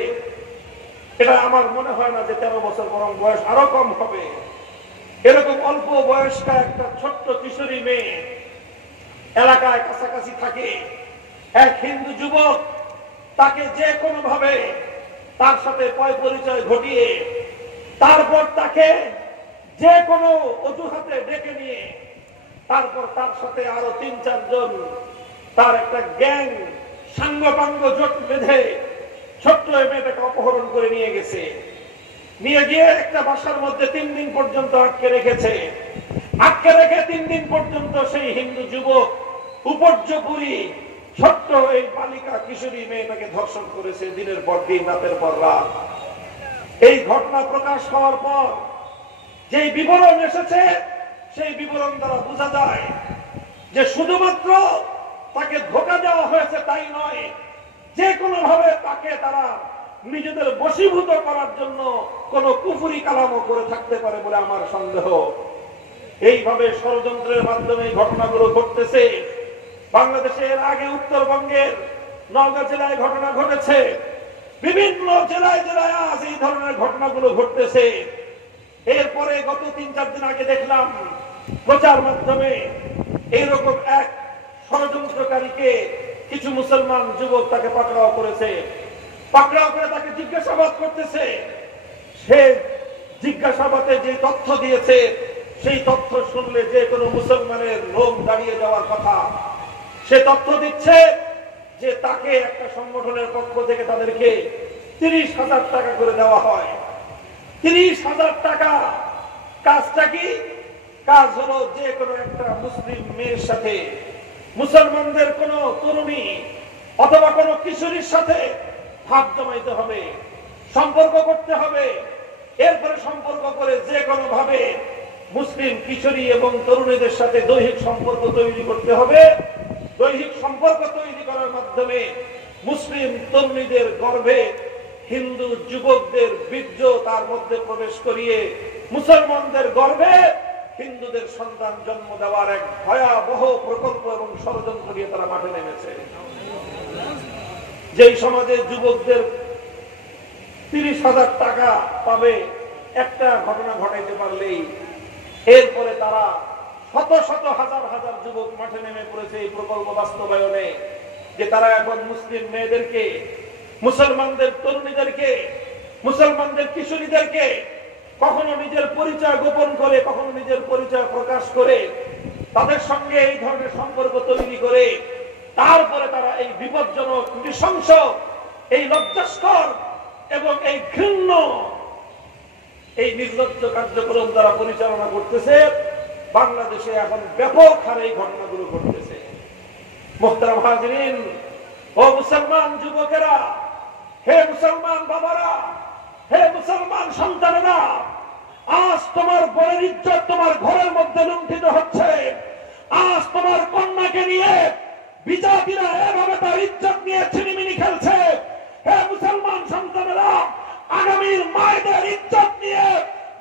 এটা আমার মনে হয় না যে 13 বছর, বরং বয়স আরো কম হবে। এরকম অল্প বয়স্কা একটা ছোট্ট কিশোরী মেয়ে এলাকায় কাছাকাছি থাকে, এক হিন্দু যুবক তাকে যে কোনো ভাবে তার সাথে পয় পরিচয় ঘটিয়ে তারপর তাকে যে কোনো অজুহাতে ডেকে নিয়ে তারপর তার সাথে আরো 3-4 জন তার একটা গ্যাং সাঙ্গপাঙ্গ জোট বেঁধে ছোট্ট মেয়েটাকে অপহরণ করে নিয়ে গেছে। নিয়ে গিয়ে একটা বাসার মধ্যে 3 দিন পর্যন্ত আটকে রেখেছে। আটকে রেখে 3 দিন পর্যন্ত সেই হিন্দু যুবক উপর্যপুরী ছোট্ট এই বালিকা কিশোরী মেয়েটাকে ধর্ষণ করেছে দিনের পর দিন, রাতের পর রাত। এই ঘটনা প্রকাশ হওয়ার পর যে বিবরণ এসেছে, সেই বিবরণ দ্বারা বোঝা যায় যে শুধুমাত্র তাকে ধোঁকা দেওয়া হয়েছে তাই নয়, যে কোনো ভাবে তাকে তারা নিজেদের বশীভূত করার জন্য কোন কুফরি কালামও করে থাকতে পারে বলে আমার সন্দেহ। এইভাবে ষড়যন্ত্রের মাধ্যমে ঘটনাগুলো ঘটতেছে। বাংলাদেশের আগে উত্তরবঙ্গের নওগাঁ জেলায় ঘটনা ঘটেছে, বিভিন্ন জেলায় জেলায় আজ এই ধরনের ঘটনাগুলো ঘটতেছে। এরপরে গত 3-4 দিন আগে দেখলাম প্রচার মাধ্যমে এইরকম এক ষড়যন্ত্রকারীকে কিছু মুসলমান যুবক তাকে পাকড়াও করেছে। পাকড়াও করে তাকে জিজ্ঞাসাবাদ করতেছে। সে জিজ্ঞাসাবাদে যে তথ্য দিয়েছে সেই তথ্য শুনলে যে কোনো মুসলমানের লোম দাঁড়িয়ে যাওয়ার কথা। সে তথ্য দিচ্ছে যে তাকে একটা সংগঠনের পক্ষ থেকে তাদেরকে 30,000 টাকা করে দেওয়া হয়। 30,000 টাকা। কাজটা কি? কাজ হলো যে কোনো একটা মুসলিম মেয়ের সাথে, মুসলমানদের কোন তরুণী অথবা কোন কিশোরীর সাথে হাত জমাইতে হবে, সম্পর্ক করতে হবে। এরপরে সম্পর্ক করে যে কোনো ভাবে মুসলিম কিশোরী এবং তরুণীদের সাথে দৈহিক সম্পর্ক তৈরি করতে হবে। দৈহিক সম্পর্ক তৈরি করার মাধ্যমে মুসলিম তরুণীদের গর্ভে হিন্দু যুবকদের বীর্য তার মধ্যে প্রবেশ করিয়ে মুসলমানদের গর্ভে হিন্দুদের সন্তান জন্ম দেওয়ার এক ভয়াবহ প্রকল্প এবং ষড়যন্ত্র নিয়ে তারা মাঠে নেমেছে। যেই সমাজে যুবকদের 30,000 টাকা পাবে একটা ঘটনা ঘটাইতে পারলেই এরপরে তারা শত শত হাজার হাজার যুবক মাঠে নেমে পড়েছে এই প্রকল্প বাস্তবায়নে। যে তারা এখন মুসলিম মেয়েদেরকে, মুসলমানদের তরুণীদেরকে, মুসলমানদের কিশোরীদেরকে কখনো নিজের পরিচয় গোপন করে, কখনো নিজের পরিচয় প্রকাশ করে তাদের সঙ্গে এই ধরনের সম্পর্ক তৈরি করে তারপরে তারা এই বিপজ্জনক, নৃশংস, এই লজ্জাস্কর এবং এই ঘৃণ্য, এই নির্লজ্জ কার্যক্রম দ্বারা পরিচালনা করতেছে। বাংলাদেশে এখন ব্যাপক হারে এই ঘটনাগুলো ঘটতেছে। মুহতারাম হাজিরিন, ও মুসলমান যুবকেরা, হে মুসলমান বাবারা, হে মুসলমান সন্তানেরা, আজ তোমার বোনের ইজ্জত তোমার ঘরের মধ্যে লুণ্ঠিত হচ্ছে। আজ তোমার কন্যাকে নিয়ে বিজাতিরা এভাবে তার ইজ্জত নিয়ে ছিনিমিনি খেলছে। হে মুসলমান সন্তানেরা, আগামীর মায়েদের ইজ্জত নিয়ে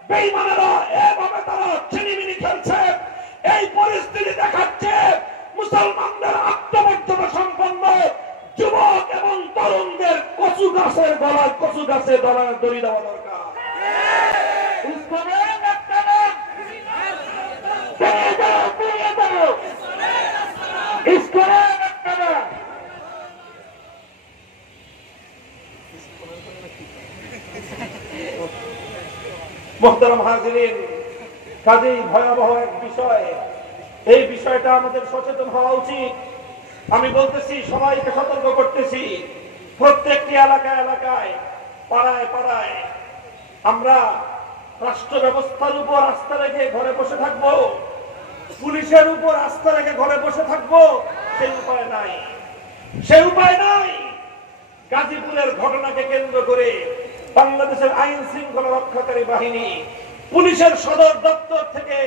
বেঈমানেরা এভাবে তারা ছিনিমিনি খেলছে। এই পরিস্থিতি দেখাচ্ছে মুসলমানদের আত্মমর্যাদা সম্পন্ন যুবক এবং তরুণদের কচু গাছের গলায় কচু গাছের গলায় দড়ি দেওয়া দরকার। মুহতারাম হাজিরিন, কাজেই ভয়াবহ এক বিষয়। এই বিষয়টা আমাদের সচেতন হওয়া উচিত। আমি বলতেছি, সবাইকে সতর্ক করতেছি, প্রত্যেকটি এলাকায় এলাকায়, পাড়ায় পাড়ায় আমরা রাষ্ট্র ব্যবস্থার উপর আস্থা রেখে ঘরে বসে থাকবো, পুলিশের উপর আস্থা রেখে ঘরে বসে থাকবো, সেই উপায় নাই। সেই উপায় নাই। গাজীপুরের ঘটনাকে কেন্দ্র করে বাংলাদেশের আইন শৃঙ্খলা রক্ষাকারী বাহিনী, পুলিশের সদর দপ্তর থেকে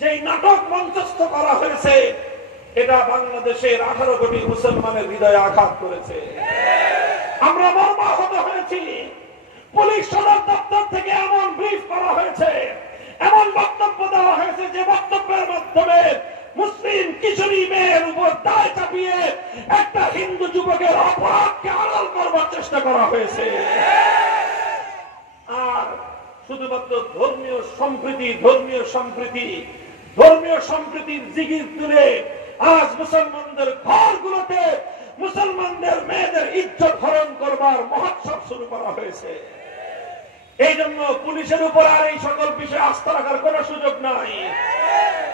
যেই নাটক মঞ্চস্থ করা হয়েছে, এটা বাংলাদেশের 18 কোটি মুসলমানের হৃদয়ে আঘাত করেছে। আমরা মর্মাহত হয়েছি। পুলিশ সদর দপ্তর থেকে এমন ব্রিফ করা হয়েছে, এমন বক্তব্য দেওয়া হয়েছে যে বক্তব্যের মাধ্যমে মুসলিম কিশোরী মেয়ের উপর দায় চাপিয়ে একটা হিন্দু যুবকের অপরাধকে আড়াল করবার চেষ্টা করা হয়েছে। আর শুধুমাত্র ধর্মীয় সম্প্রীতির জিগির তুলে আজ মুসলমানদের ঘরগুলোতে মুসলমানদের মেয়েদের ইজ্জত হরণ করবার মহোৎসব শুরু করা হয়েছে। এই জন্য পুলিশের উপর আর এই সকল বিষয়ে আস্থা রাখার কোন সুযোগ নাই।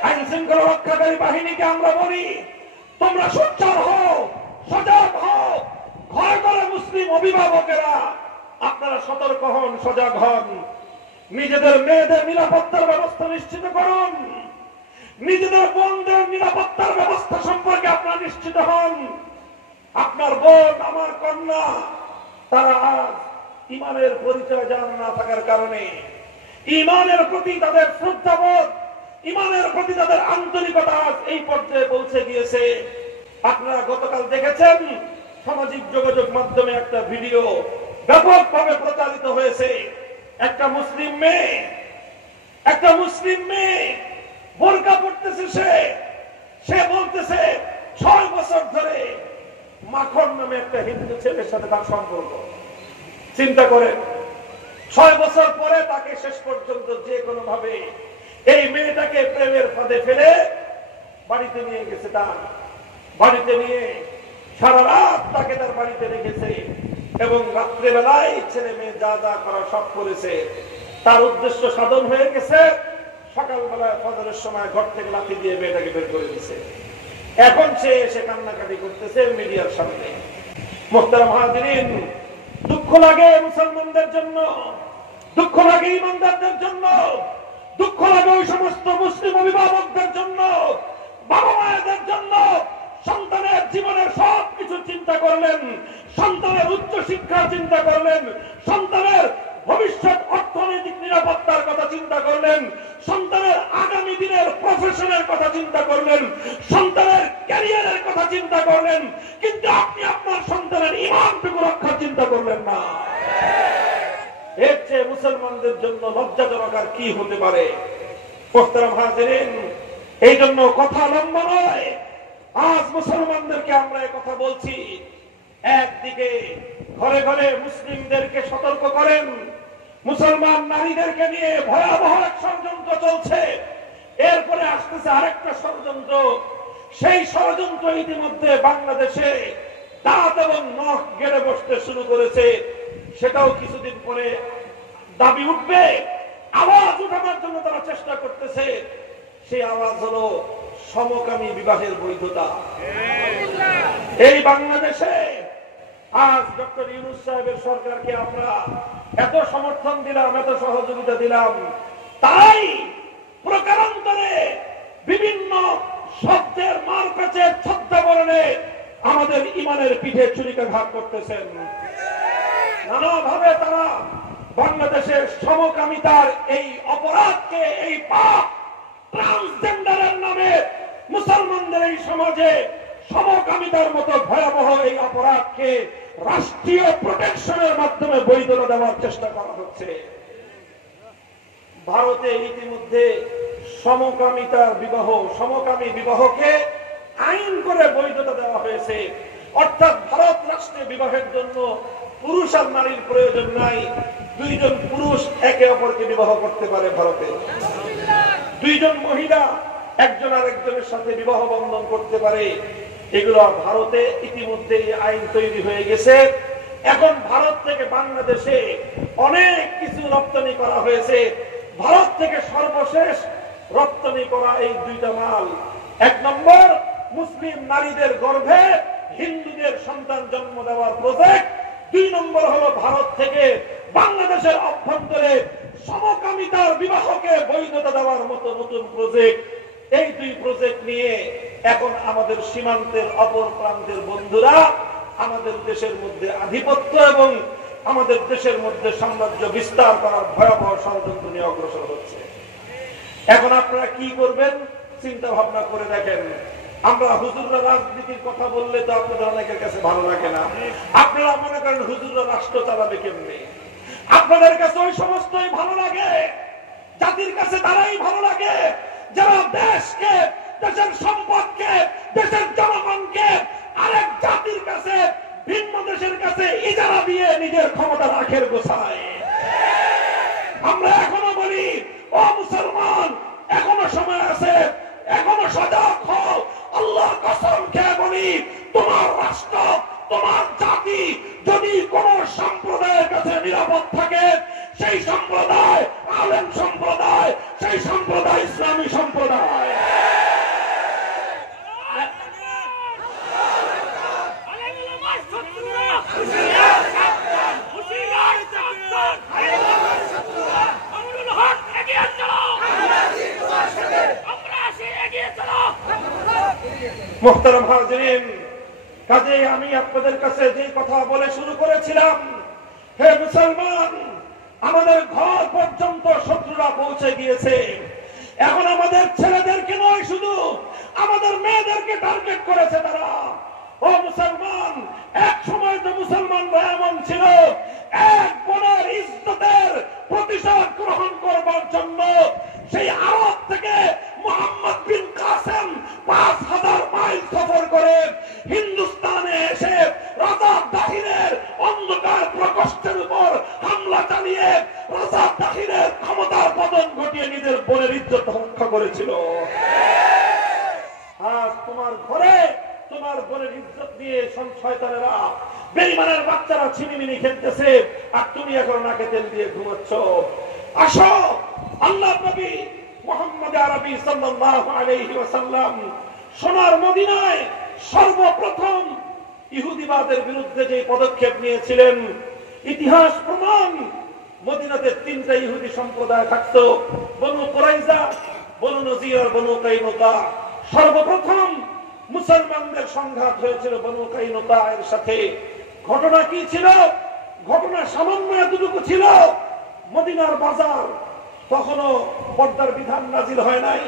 আইন শৃঙ্খলা রক্ষাকারী বাহিনীকে আমরা বলি, তোমরা সোচ্চার হও, সজাগ হও। ঘরে ঘরে মুসলিম অভিভাবকেরা আপনারা সতর্ক হন, সজাগ হন। নিজেদের মেয়েদের নিরাপত্তার ব্যবস্থা নিশ্চিত করুন। নিজেদের বোনদের নিরাপত্তার ব্যবস্থা সম্পর্কে আপনারা নিশ্চিত হন। আপনার বোন, আমার কন্যা, তারা আজ ইমানের পরিচয় জান না থাকার কারণে, ইমানের প্রতি তাদের শ্রদ্ধাবোধ, ইমানের প্রতি তাদের আন্তরিকতা এই পর্যায়ে পৌঁছে গিয়েছে। আপনারা গতকাল দেখেছেন সামাজিক যোগাযোগ মাধ্যমে একটা ভিডিও ব্যাপকভাবে প্রচারিত হয়েছে। একটা মুসলিম মেয়ে বোরকা পড়তেছে, সে বলতেছে 6 বছর ধরে মাখন নামে একটা হিন্দু ছেলের সাথে তার সম্পর্ক। চিন্তা করেন, 6 বছর পরে তাকে শেষ পর্যন্ত যে কোনো ভাবে এই মেয়েটাকে প্রেমের ফাঁদে ফেলে বাড়িতে নিয়ে গেছে। তার বাড়িতে নিয়ে সারা রাত তাকে তার বাড়িতে রেখেছে। এবং রাত্রেবেলায় ছেলে মেয়ে যা যা করা সব করেছে, তার উদ্দেশ্য সাধন হয়ে গেছে। সকালবেলায় ফজরের সময় ঘর থেকে লাঠি দিয়ে মেয়েটাকে বের করে দিছে। এখন সে এসে কান্নাকাটি করতেছে মিডিয়ার সামনে। মুহতারাম হাজিরিন, দুঃখ লাগে মুসলমানদের জন্য, দুঃখ লাগে ইমানদারদের জন্য, দুঃখ লাগে ওই সমস্ত মুসলিম অভিভাবকদের জন্য, বাবা মায়েদের জন্য। সন্তানের জীবনের সবকিছু চিন্তা করলেন, সন্তানের উচ্চ শিক্ষা চিন্তা করলেন, সন্তানের ভবিষ্যৎ অর্থনৈতিক নিরাপত্তার কথা চিন্তা করলেন, সন্তানের আগামী দিনের প্রফেশনের কথা চিন্তা করলেন, সন্তানের ক্যারিয়ারের কথা চিন্তা করলেন, কিন্তু আপনি আপনার সন্তানের ঈমানটুকু রক্ষার চিন্তা করলেন না। এর চেয়ে মুসলমানদের জন্য লজ্জাজনক আর কি হতে পারে? মুহতারাম হাজিরিন, এই জন্য কথা লম্বা নয়। আজ মুসলমানদেরকে আমরা কথা বলছি, একদিকে ঘরে ঘরে মুসলিমদেরকে সতর্ক করেন, মুসলমান নারীদেরকে নিয়ে ভয়াবহ এক ষড়যন্ত্র চলছে। এরপরে আসতেছে আরেকটা ষড়যন্ত্র। সেই ষড়যন্ত্র ইতিমধ্যে বাংলাদেশে দাঁত এবং নখ গেড়ে বসতে শুরু করেছে। সেটাও কিছুদিন পরে দাবি উঠবে, আওয়াজ উঠানোর জন্য তারা চেষ্টা করতেছে। সেই আওয়াজ হলো সমকামী বিবাহের বৈধতা। এই বাংলাদেশে আজ ডক্টর ইউনূস সাহেবের সরকারকে আমরা এত সমর্থন দিলাম, এত সহযোগিতা দিলাম, তাই প্রকারান্তরে বিভিন্ন শব্দের মারপ্যাচের ছদ্মবরণে আমাদের ইমানের পিঠে ছুরিকাঘাত করতেছেন। নানাভাবে তারা বাংলাদেশের সমকামিতার এই অপরাধকে, এই পাপ, ট্রান্সজেন্ডারের নামে মুসলমানদের এই সমাজে সমকামিতার মতো ভয়াবহ এই অপরাধকে রাষ্ট্রীয় প্রোটেকশনের মাধ্যমে বৈধতা দেওয়ার চেষ্টা করা হচ্ছে। ভারতে ইতিমধ্যে সমকামিতার বিবাহ, সমকামী বিবাহকে আইন করে বৈধতা দেওয়া হয়েছে। অর্থাৎ ভারত রাষ্ট্রে বিবাহের জন্য পুরুষ আর নারীর প্রয়োজন নাই। দুইজন পুরুষ একে অপরকে বিবাহ করতে পারে ভারতে। দুইজন মহিলা একজন আরেকজনের সাথে বিবাহ বন্ধন করতে পারে। এগুলো ভারতে ইতিমধ্যে আইন তৈরি হয়ে গেছে। এখন ভারত থেকে বাংলাদেশে অনেক কিছু রপ্তানি করা হয়েছে। ভারত থেকে সর্বশেষ রপ্তানি করা এই দুইটা মাল, এক নম্বর মুসলিম নারীদের গর্ভে হিন্দুদের সন্তান জন্ম দেওয়ার প্রজেক্ট, দুই নম্বর হলো ভারত থেকে বাংলাদেশের অভ্যন্তরে সমকামিতার বিবাহকে বৈধতা দেওয়ার মতো নতুন প্রজেক্ট। এই দুই প্রজেক্ট নিয়ে এখন আমাদের সীমান্তের অপর প্রান্তের বন্ধুরা আমাদের দেশের মধ্যে আধিপত্য এবং আমাদের দেশের মধ্যে সাম্রাজ্য বিস্তার করার ভয়াবহ ষড়যন্ত্র নিয়ে অগ্রসর হচ্ছে। এখন আপনারা কি করবেন চিন্তা ভাবনা করে দেখেন। আমরা হুজুররা রাজনীতির কথা বললে তো আপনাদের অনেকের কাছে ভালো লাগে না। আপনারা মনে করেন হুজুররা রাষ্ট্র চালাবে কেমনে? আপনাদের কাছে ওই সমস্তই ভালো লাগে, জাতির কাছে তারাই ভালো লাগে যারা দেশকে, দেশের সম্পদকে, দেশের জনগণকে আরেক জাতির কাছে, ভিন্ন দেশের কাছে ইজারা দিয়ে নিজের ক্ষমতার আখের গোছায়। আমরা এখনো বলি, ও মুসলমান, এখনো সময় আছে, এখনো সজাগ হও। আল্লাহর কসম খেয়ে বলি, তোমার রাষ্ট্র, তোমার জাতি যদি কোন সম্প্রদায়ের কাছে নিরাপদ থাকে, সেই সম্প্রদায় আলেম সম্প্রদায়, সেই সম্প্রদায় ইসলামী সম্প্রদায়। মুহতারাম হাজিরিন, কাজেই আমি আপনাদের কাছে যে কথা বলে শুরু করেছিলাম, হে মুসলমান, আমাদের ঘর পর্যন্ত শত্রুরা পৌঁছে গিয়েছে। এখন আমাদের ছেলেদেরকে নয়, শুধু আমাদের মেয়েদেরকে টার্গেট করেছে তারা। ও মুসলমান, এক সময় তো মুসলমানরা এমন ছিল, এক বোনের ইজ্জতের প্রতিশোধ গ্রহণ করবার জন্য সেই আরব থেকে মুহাম্মদ বিন কাসেম 5000 মাইল সফর করে হিন্দুস্তানে এসে রাজা দাহিরের অন্ধকার প্রকোষ্ঠের উপর হামলা চালিয়ে রাজা দাহিরের ক্ষমতার পতন ঘটিয়ে নিজের বোনের ইজ্জত রক্ষা করেছিল। আজ তোমার ঘরে তোমার বোনের ইজ্জত নিয়ে শয়তানেরা বেঈমানের বাচ্চারা ছিনিমিনি খেলতেছে, আর তুমি এখন নাকে তেল দিয়ে ঘুমাচ্ছ। আসো, আল্লাহর নবী মুহাম্মদ আরবি সাল্লাল্লাহু আলাইহি ওয়াসাল্লাম সোনার মদিনায় সর্বপ্রথম ইহুদিবাদের বিরুদ্ধে যে পদক্ষেপ নিয়েছিলেন, ইতিহাস প্রমাণ, মদিনাতে 3টা ইহুদি সম্প্রদায় থাকতো, বনু কুরাইজা, বনু নজির আর বনু কাইনুকা। সর্বপ্রথম মুসলমানদের সংঘাত হয়েছিল বনু কাইনুকা এর সাথে। ঘটনা কি ছিল? ঘটনা সামান্য এতটুকু ছিল, মদিনার বাজার তখনও পর্দার বিধান নাজিল হয় নাই।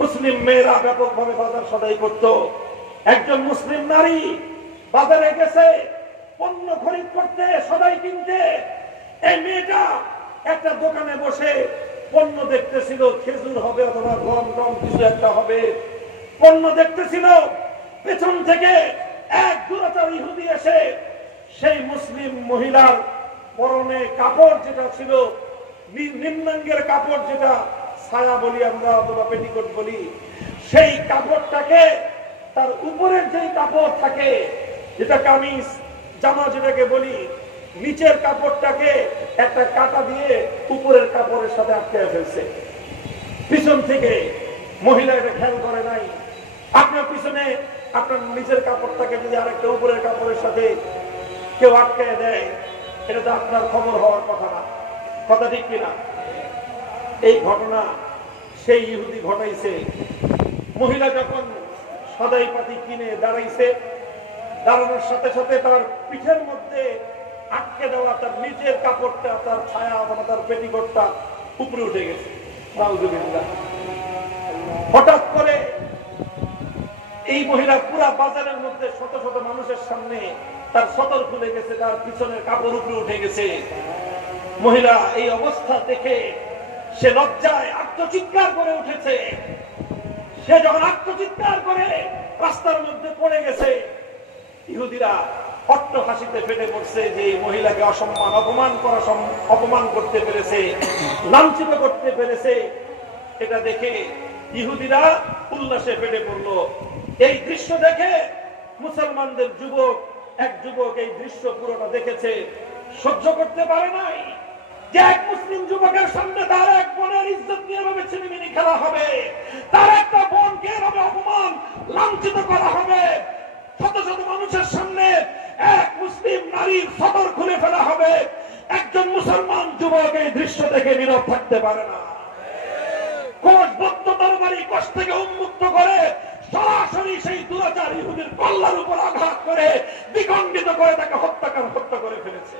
মুসলিম মেয়েরা ব্যাপকভাবে বাজার সদাই করত। একজন মুসলিম নারী বাজারে গেছে পণ্য খরিদ করতে, সদাই কিনতে। এই মেয়েটা একটা দোকানে বসে পণ্য দেখতেছিল, খেজুর হবে অথবা গম টম কিছু একটা হবে, পণ্য দেখতেছিল। পেছন থেকে এক দুরাচার ইহুদি এসে সেই মুসলিম মহিলার পরনে কাপড় যেটা ছিল, নিম্নাঙ্গের কাপড় যেটা ছায়া বলি আমরা অথবা পেটিকোট বলি, সেই কাপড়টাকে, তার উপরের যে কাপড় থাকে যেটা কামিজ জামা যেটাকে বলি, নিচের কাপড়টাকে একটা কাঁটা দিয়ে উপরের কাপড়ের সাথে আটকে ফেলছে। পিছন থেকে মহিলা এটা খেয়াল করে নাই। আপনার পিছনে আপনার নিচের কাপড়টাকে যদি আরেকটা উপরের কাপড়ের সাথে কেউ আটকে দেয়, এটা তো আপনার খবর হওয়ার কথা না। কথা ঠিক কিনা? এই ঘটনা সেই ইহুদি ঘটাইছে। মহিলা যখন সদাই পাতি কিনে দাঁড়াইছে, দাঁড়ানোর সাথে সাথে তার পিঠের মধ্যে আটকে দেওয়া তার নিচের কাপড়টা, তার ছায়া অথবা তার পেটিকোটটা উপরে উঠে গেছে। হঠাৎ করে এই মহিলা পুরা বাজারের মধ্যে শত শত মানুষের সামনে তার সতর খুলে গেছে, তার পিছনের কাপড় উপরে উঠে গেছে। মহিলা এই অবস্থা দেখে সে লজ্জায় আত্মচিৎকার করে উঠেছে। সে যখন আত্মচিৎকার করে রাস্তার মধ্যে পড়ে গেছে, ইহুদিরা অট্ট হাসিতে ফেটে পড়ছে যে এই মহিলাকে অপমান করতে পেরেছে, লাঞ্ছিত করতে পেরেছে। এটা দেখে ইহুদিরা উল্লাসে ফেটে পড়ল। এই দৃশ্য দেখে মুসলমানদের এক যুবক এই দৃশ্য পুরোটা দেখেছে, সহ্য করতে পারে নাই যে এক মুসলিম যুবকের সামনে তার এক বোনের ইজ্জত নিয়ে এভাবে ছিনিমিনি খেলা হবে, তার একটা বোনকে এভাবে অপমান লাঞ্ছিত করা হবে, শত শত মানুষের সামনে এক মুসলিম নারীর সদর খুলে ফেলা হবে। একজন মুসলমান যুবক এই দৃশ্য দেখে নীরব থাকতে পারে না। কোষবদ্ধ তরবারি কোষ থেকে উন্মুক্ত করে সরাসরি সেই দুরাচার ইহুদির কল্লার উপর আঘাত করে দ্বিখণ্ডিত করে তাকে হত্যা করে ফেলেছে।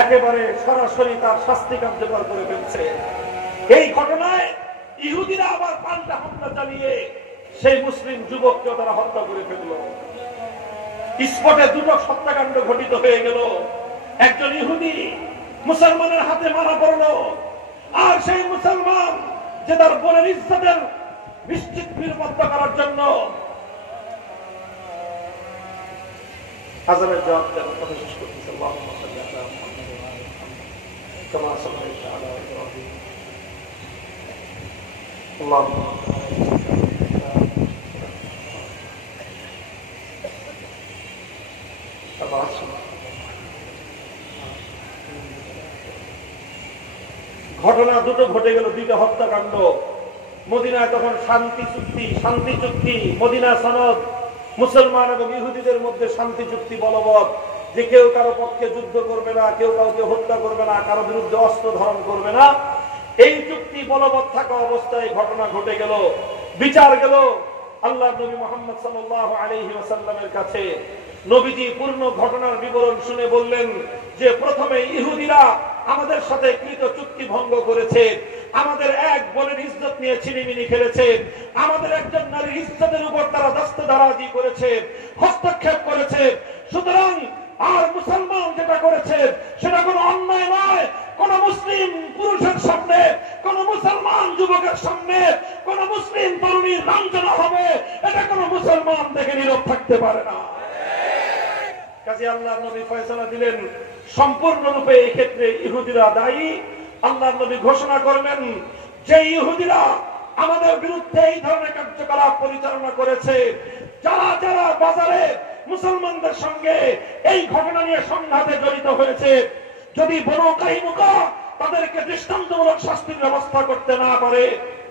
একেবারে সরাসরি তার শাস্তি কার্যকর করে ফেলছে। এই ঘটনায় ইহুদিরা আবার পাল্টা হামলা চালিয়ে সেই মুসলিম যুবককে তারা হত্যা করে ফেলল। স্পটে 2টো হত্যাকাণ্ড ঘটিত হয়ে গেল। একজন ইহুদি মুসলমানের হাতে মারা পড়ল, আর সেই মুসলমান যে তার বোনের ইজ্জতের নিশ্চিত নিরাপত্তা করার জন্য আযানের জবাব দেওয়ার কথা শেষ করতেছে। আল্লাহুম্মা সাল্লি আলা মুহাম্মাদ ওয়া আলা মুহাম্মাদ কামা সাল্লাইতা আলা ইব্রাহিম আল্লাহুম্মা ঘটনা দুটো ঘটে গেল, 2টা হত্যাকাণ্ড। মদিনায় তখন শান্তি চুক্তি, মদিনা সনদ, মুসলমান এবং ইহুদিদের মধ্যে শান্তি চুক্তি বলবৎ, যে কেউ কারো পক্ষে যুদ্ধ করবে না, কেউ কাউকে হত্যা করবে না, কারো বিরুদ্ধে অস্ত্র ধারণ করবে না। এই চুক্তি বলবৎ থাকা অবস্থায় ঘটনা ঘটে গেল। বিচার গেল আল্লাহ নবী মুহাম্মদ সাল্লাল্লাহু আলাইহি ওয়াসাল্লামের কাছে। নবীজি পূর্ণ ঘটনার বিবরণ শুনে বললেন যে প্রথমে ইহুদিরা আমাদের সাথে কৃত চুক্তি ভঙ্গ করেছে, আমাদের এক বোনের ইজ্জত নিয়ে ছিনিমিনি খেলেছে, আমাদের একজন নারীর ইজ্জতের উপর তারা দস্তদারাজি করেছে, হস্তক্ষেপ করেছে। সুতরাং আর মুসলমান যেটা করেছে সেটা কোনো অন্যায় নয়। কোন মুসলিম পুরুষের সামনে, কোন মুসলমান যুবকের সামনে কোন মুসলিম তরুণীর লাঞ্ছনা হবে, এটা কোন মুসলমান দেখে নীরব থাকতে পারে না। কাজে আল্লাহ নবী ফয়সালা দিলেন সম্পূর্ণরূপে এই ক্ষেত্রে ইহুদিরা দায়ী। আল্লাহ নবী ঘোষণা করলেন যে ইহুদিরা আমাদের বিরুদ্ধে এই ধরনের কার্যকলাপ পরিচালনা করেছে, যারা যারা বাজারে মুসলমানদের সঙ্গে এই ঘটনা নিয়ে সংঘাতে জড়িত হয়েছে, যদি বনু কাইনুকা তাদেরকে দৃষ্টান্তমূলক শাস্তির ব্যবস্থা করতে না পারে,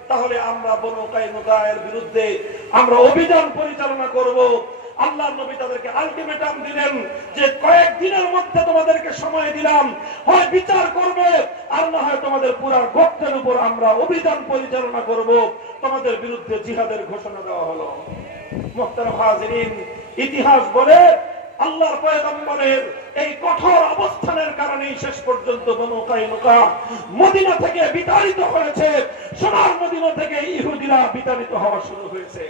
তাহলে আমরা বনু কাইনুকার বিরুদ্ধে আমরা অভিযান পরিচালনা করব। আল্লাহর নবী তাদেরকে আলটিমেটাম দিলেন যে কয়েকদিনের মধ্যে তোমাদেরকে সময় দিলাম, হয় বিচার করবে আর না হয় তোমাদের পুরা গোত্রের উপর আমরা অভিযান পরিচালনা করব। তোমাদের বিরুদ্ধে জিহাদের ঘোষণা দেওয়া হলো। মুহতারাম হাজিরিন, ইতিহাস বলে আল্লাহর পয়গম্বরের এই কঠোর অবস্থানের কারণে শেষ পর্যন্ত বনু কাইনুকা মদিনা থেকে বিতাড়িত হয়েছে। সোনার মদিনা থেকে ইহুদিরা বিতাড়িত হওয়া শুরু হয়েছে।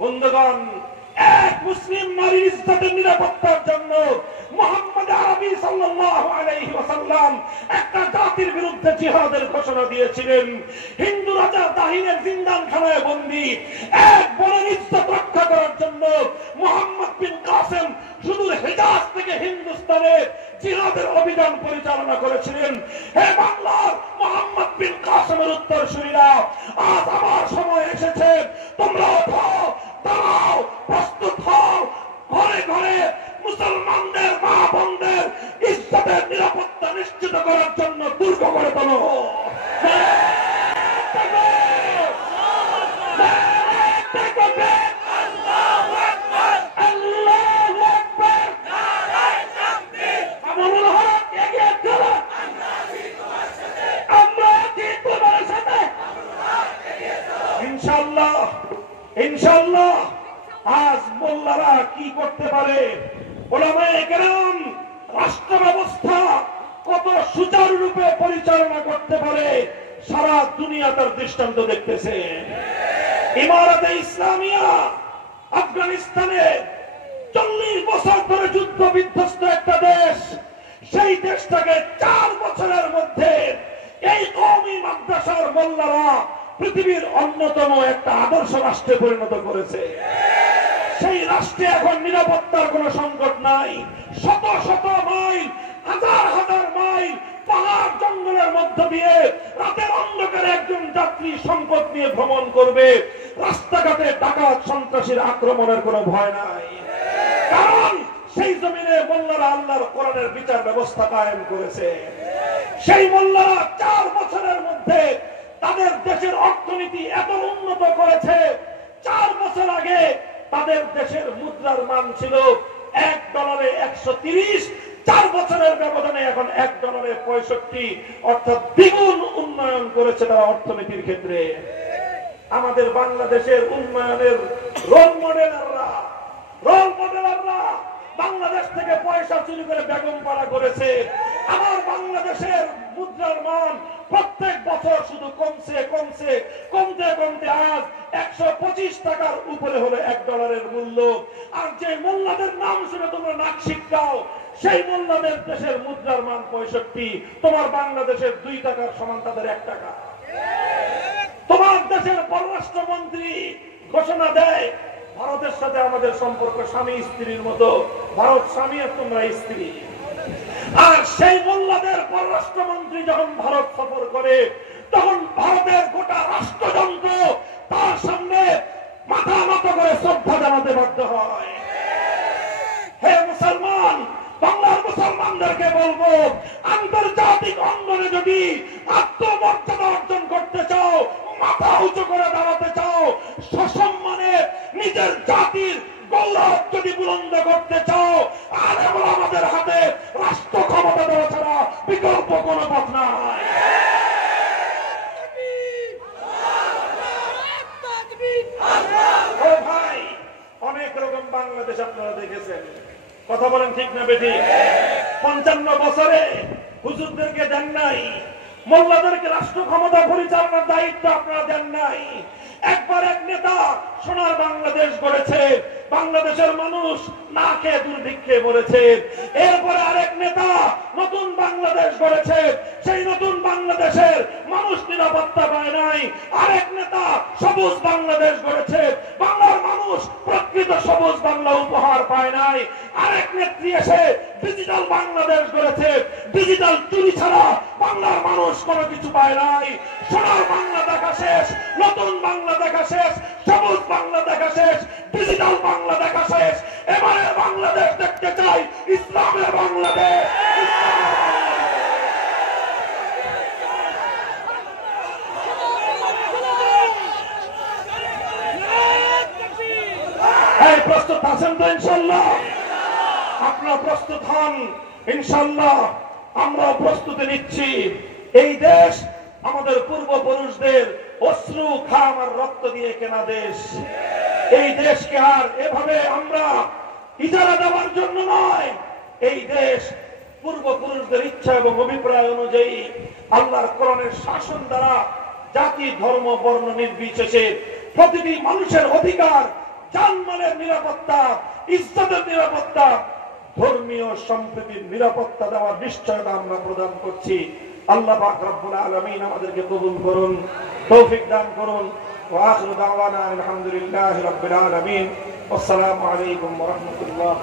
বন্ধুগণ, এক মুসলিম নারীর ইজ্জতের নিরাপত্তার জন্য মুহাম্মদ আরবি সাল্লাল্লাহু আলাইহি ওয়াসাল্লাম একটা জাতির বিরুদ্ধে জিহাদের ঘোষণা দিয়েছিলেন। হিন্দু রাজা দাহিরের জিন্দানখানায় বন্দী এক বোনের ইজ্জত রক্ষা করার জন্য মুহাম্মদ বিন কাসেম সুদূর হিজাজ থেকে হিন্দুস্তানে জিহাদের অভিযান পরিচালনা করেছিলেন। হে বাংলার মুহাম্মদ বিন কাসেমের উত্তরসূরিরা, আজ আমার সময় এসেছে, তোমরা দাঁড়াও, প্রস্তুত হও, ঘরে ঘরে মুসলমানদের মা বোনদের ইজ্জতের নিরাপত্তা নিশ্চিত করার জন্য দুর্গ করে তোলো। ইনশাআল্লাহ ইনশাআল্লাহ আজ মোল্লারা কি করতে পারে, ওলামায়ে কেরাম রাষ্ট্র ব্যবস্থা কত সুচারুরূপে পরিচালনা করতে পারে সারা দুনিয়া তার দৃষ্টান্ত দেখতেছে। ইমারতে ইসলামিয়া আফগানিস্তানে 40 বছর ধরে যুদ্ধ বিধ্বস্ত একটা দেশ, সেই দেশটাকে 4 বছরের মধ্যে এই কওমি মাদ্রাসার মোল্লারা পৃথিবীর অন্যতম একটা আদর্শ রাষ্ট্রে পরিণত করেছে। সেই রাষ্ট্রে এখন নিরাপত্তার কোন সংকট নাই। শত শত মাইল, হাজার হাজার মাইল পাহাড় জঙ্গলের মধ্য দিয়ে রাতের অন্ধকারে একজন যাত্রী সম্পদ নিয়ে ভ্রমণ করবে। রাস্তাঘাটে ডাকাত সন্ত্রাসীর আক্রমণের কোনো ভয় নাই, কারণ সেই জমিনে মোল্লারা আল্লাহর কোরআনের বিচার ব্যবস্থা কায়েম করেছে। সেই মোল্লারা 4 বছরের মধ্যে তাদের দেশের অর্থনীতি এত উন্নত করেছে। 4 বছর আগে তাদের দেশের মুদ্রার মান ছিল $1 130, 4 বছরের ব্যবধানে এখন $1 65, অর্থাৎ দ্বিগুণ উন্নয়ন করেছে তারা অর্থনীতির ক্ষেত্রে। আমাদের বাংলাদেশের উন্নয়নের রোল মডেলাররা বাংলাদেশ থেকে পয়সা চুরি করে বেগমপাড়া করেছে। আমার বাংলাদেশের মুদ্রার মান প্রত্যেক বছর শুধু কমতে আজ 125 টাকার উপরে হলো $1 মূল্য। আর যে মোল্লাদের নাম শুনে তোমরা নাক শিক্ষাও, সেই মোল্লাদের দেশের মুদ্রার মান 65, তোমার বাংলাদেশের 2 টাকার সমান তাদের 1 টাকা। তোমার দেশের পররাষ্ট্রমন্ত্রী ঘোষণা দেয় ভারতের সাথে আমাদের সম্পর্ক স্বামী স্ত্রীর মতো, ভারত স্বামী আর তোমরা স্ত্রী। আর সেই মোল্লাদের পররাষ্ট্রমন্ত্রী যখন ভারত সফর করে, তখন ভারতের গোটা রাষ্ট্রযন্ত্র তার সামনে মাথা নত করে শ্রদ্ধা জানাতে বাধ্য হয়। হে মুসলমান, বাংলার মুসলমানদেরকে বলবো, আন্তর্জাতিক অঙ্গনে যদি আত্মমর্যাদা অর্জন করতে চাও, মাথা উঁচু করে দাঁড়াতে চাও, সসম্মানে নিজের জাতির গৌরব যদি বুলন্দ করতে চাও, আর আমাদের হাতে রাষ্ট্র ক্ষমতা দেওয়া ছাড়া বিকল্প কোন পথ নাই। ভাই, অনেক রকম বাংলাদেশ আপনারা দেখেছেন, কথা বলেন ঠিক না বেঠি? 55 বছরে হুজুরদেরকে দেন নাই, মোল্লাদেরকে রাষ্ট্র ক্ষমতা পরিচালনার দায়িত্ব আপনারা দেন নাই। একবার এক নেতা সোনার বাংলাদেশ গড়েছে, বাংলাদেশের মানুষ না খেয়ে দুর্ভিক্ষে মরেছে। এরপরে আরেক নেতা নতুন বাংলাদেশ গড়েছে, সেই নতুন বাংলাদেশের মানুষ নিরাপত্তা পায় নাই। আরেক নেতা সবুজ বাংলাদেশ গড়েছে, বাংলার মানুষ প্রকৃত সবুজ বাংলা উপহার পায় নাই। আরেক নেত্রী এসে ডিজিটাল বাংলাদেশ গড়েছে, ডিজিটাল চুরি ছাড়া বাংলার মানুষ কোনো কিছু পায় নাই। সোনার বাংলা দেখা শেষ, নতুন বাংলা দেখা শেষ, সবুজ বাংলা দেখা শেষ, ডিজিটাল বাংলা দেখা শেষ। এবারে বাংলাদেশ দেখতে চাই ইসলামের বাংলাদেশ। এই প্রস্তুত আছেন তো ইনশাল্লাহ? আপনারা প্রস্তুত হন ইনশাল্লাহ, আমরা প্রস্তুতি নিচ্ছি। এই দেশ আমাদের পূর্বপুরুষদের অশ্রু ঘাম আর রক্ত দিয়ে কেনা দেশ। এই দেশকে আর এভাবে আমরা ইজারা দেওয়ার জন্য নয়। এই দেশ পূর্বপুরুষদের ইচ্ছা এবং অভিপ্রায় অনুযায়ী আল্লাহর কোরআনের শাসন দ্বারা জাতি ধর্ম বর্ণ নির্বিশেষে প্রতিটি মানুষের অধিকার, জানমালের নিরাপত্তা, ইজ্জতের নিরাপত্তা, ধর্মীয় সম্প্রীতির নিরাপত্তা দেওয়ার নিশ্চয়তা আমরা প্রদান করছি। আল্লাহ পাক রব্বুল আলামিন আমাদেরকে কবুল করুন, তৌফিক দান করুন। ওয়া আখিরু দাওয়ানা আলহামদুলিল্লাহি রাব্বিল আলামিন। আসসালামু আলাইকুম ওয়া রাহমাতুল্লাহ।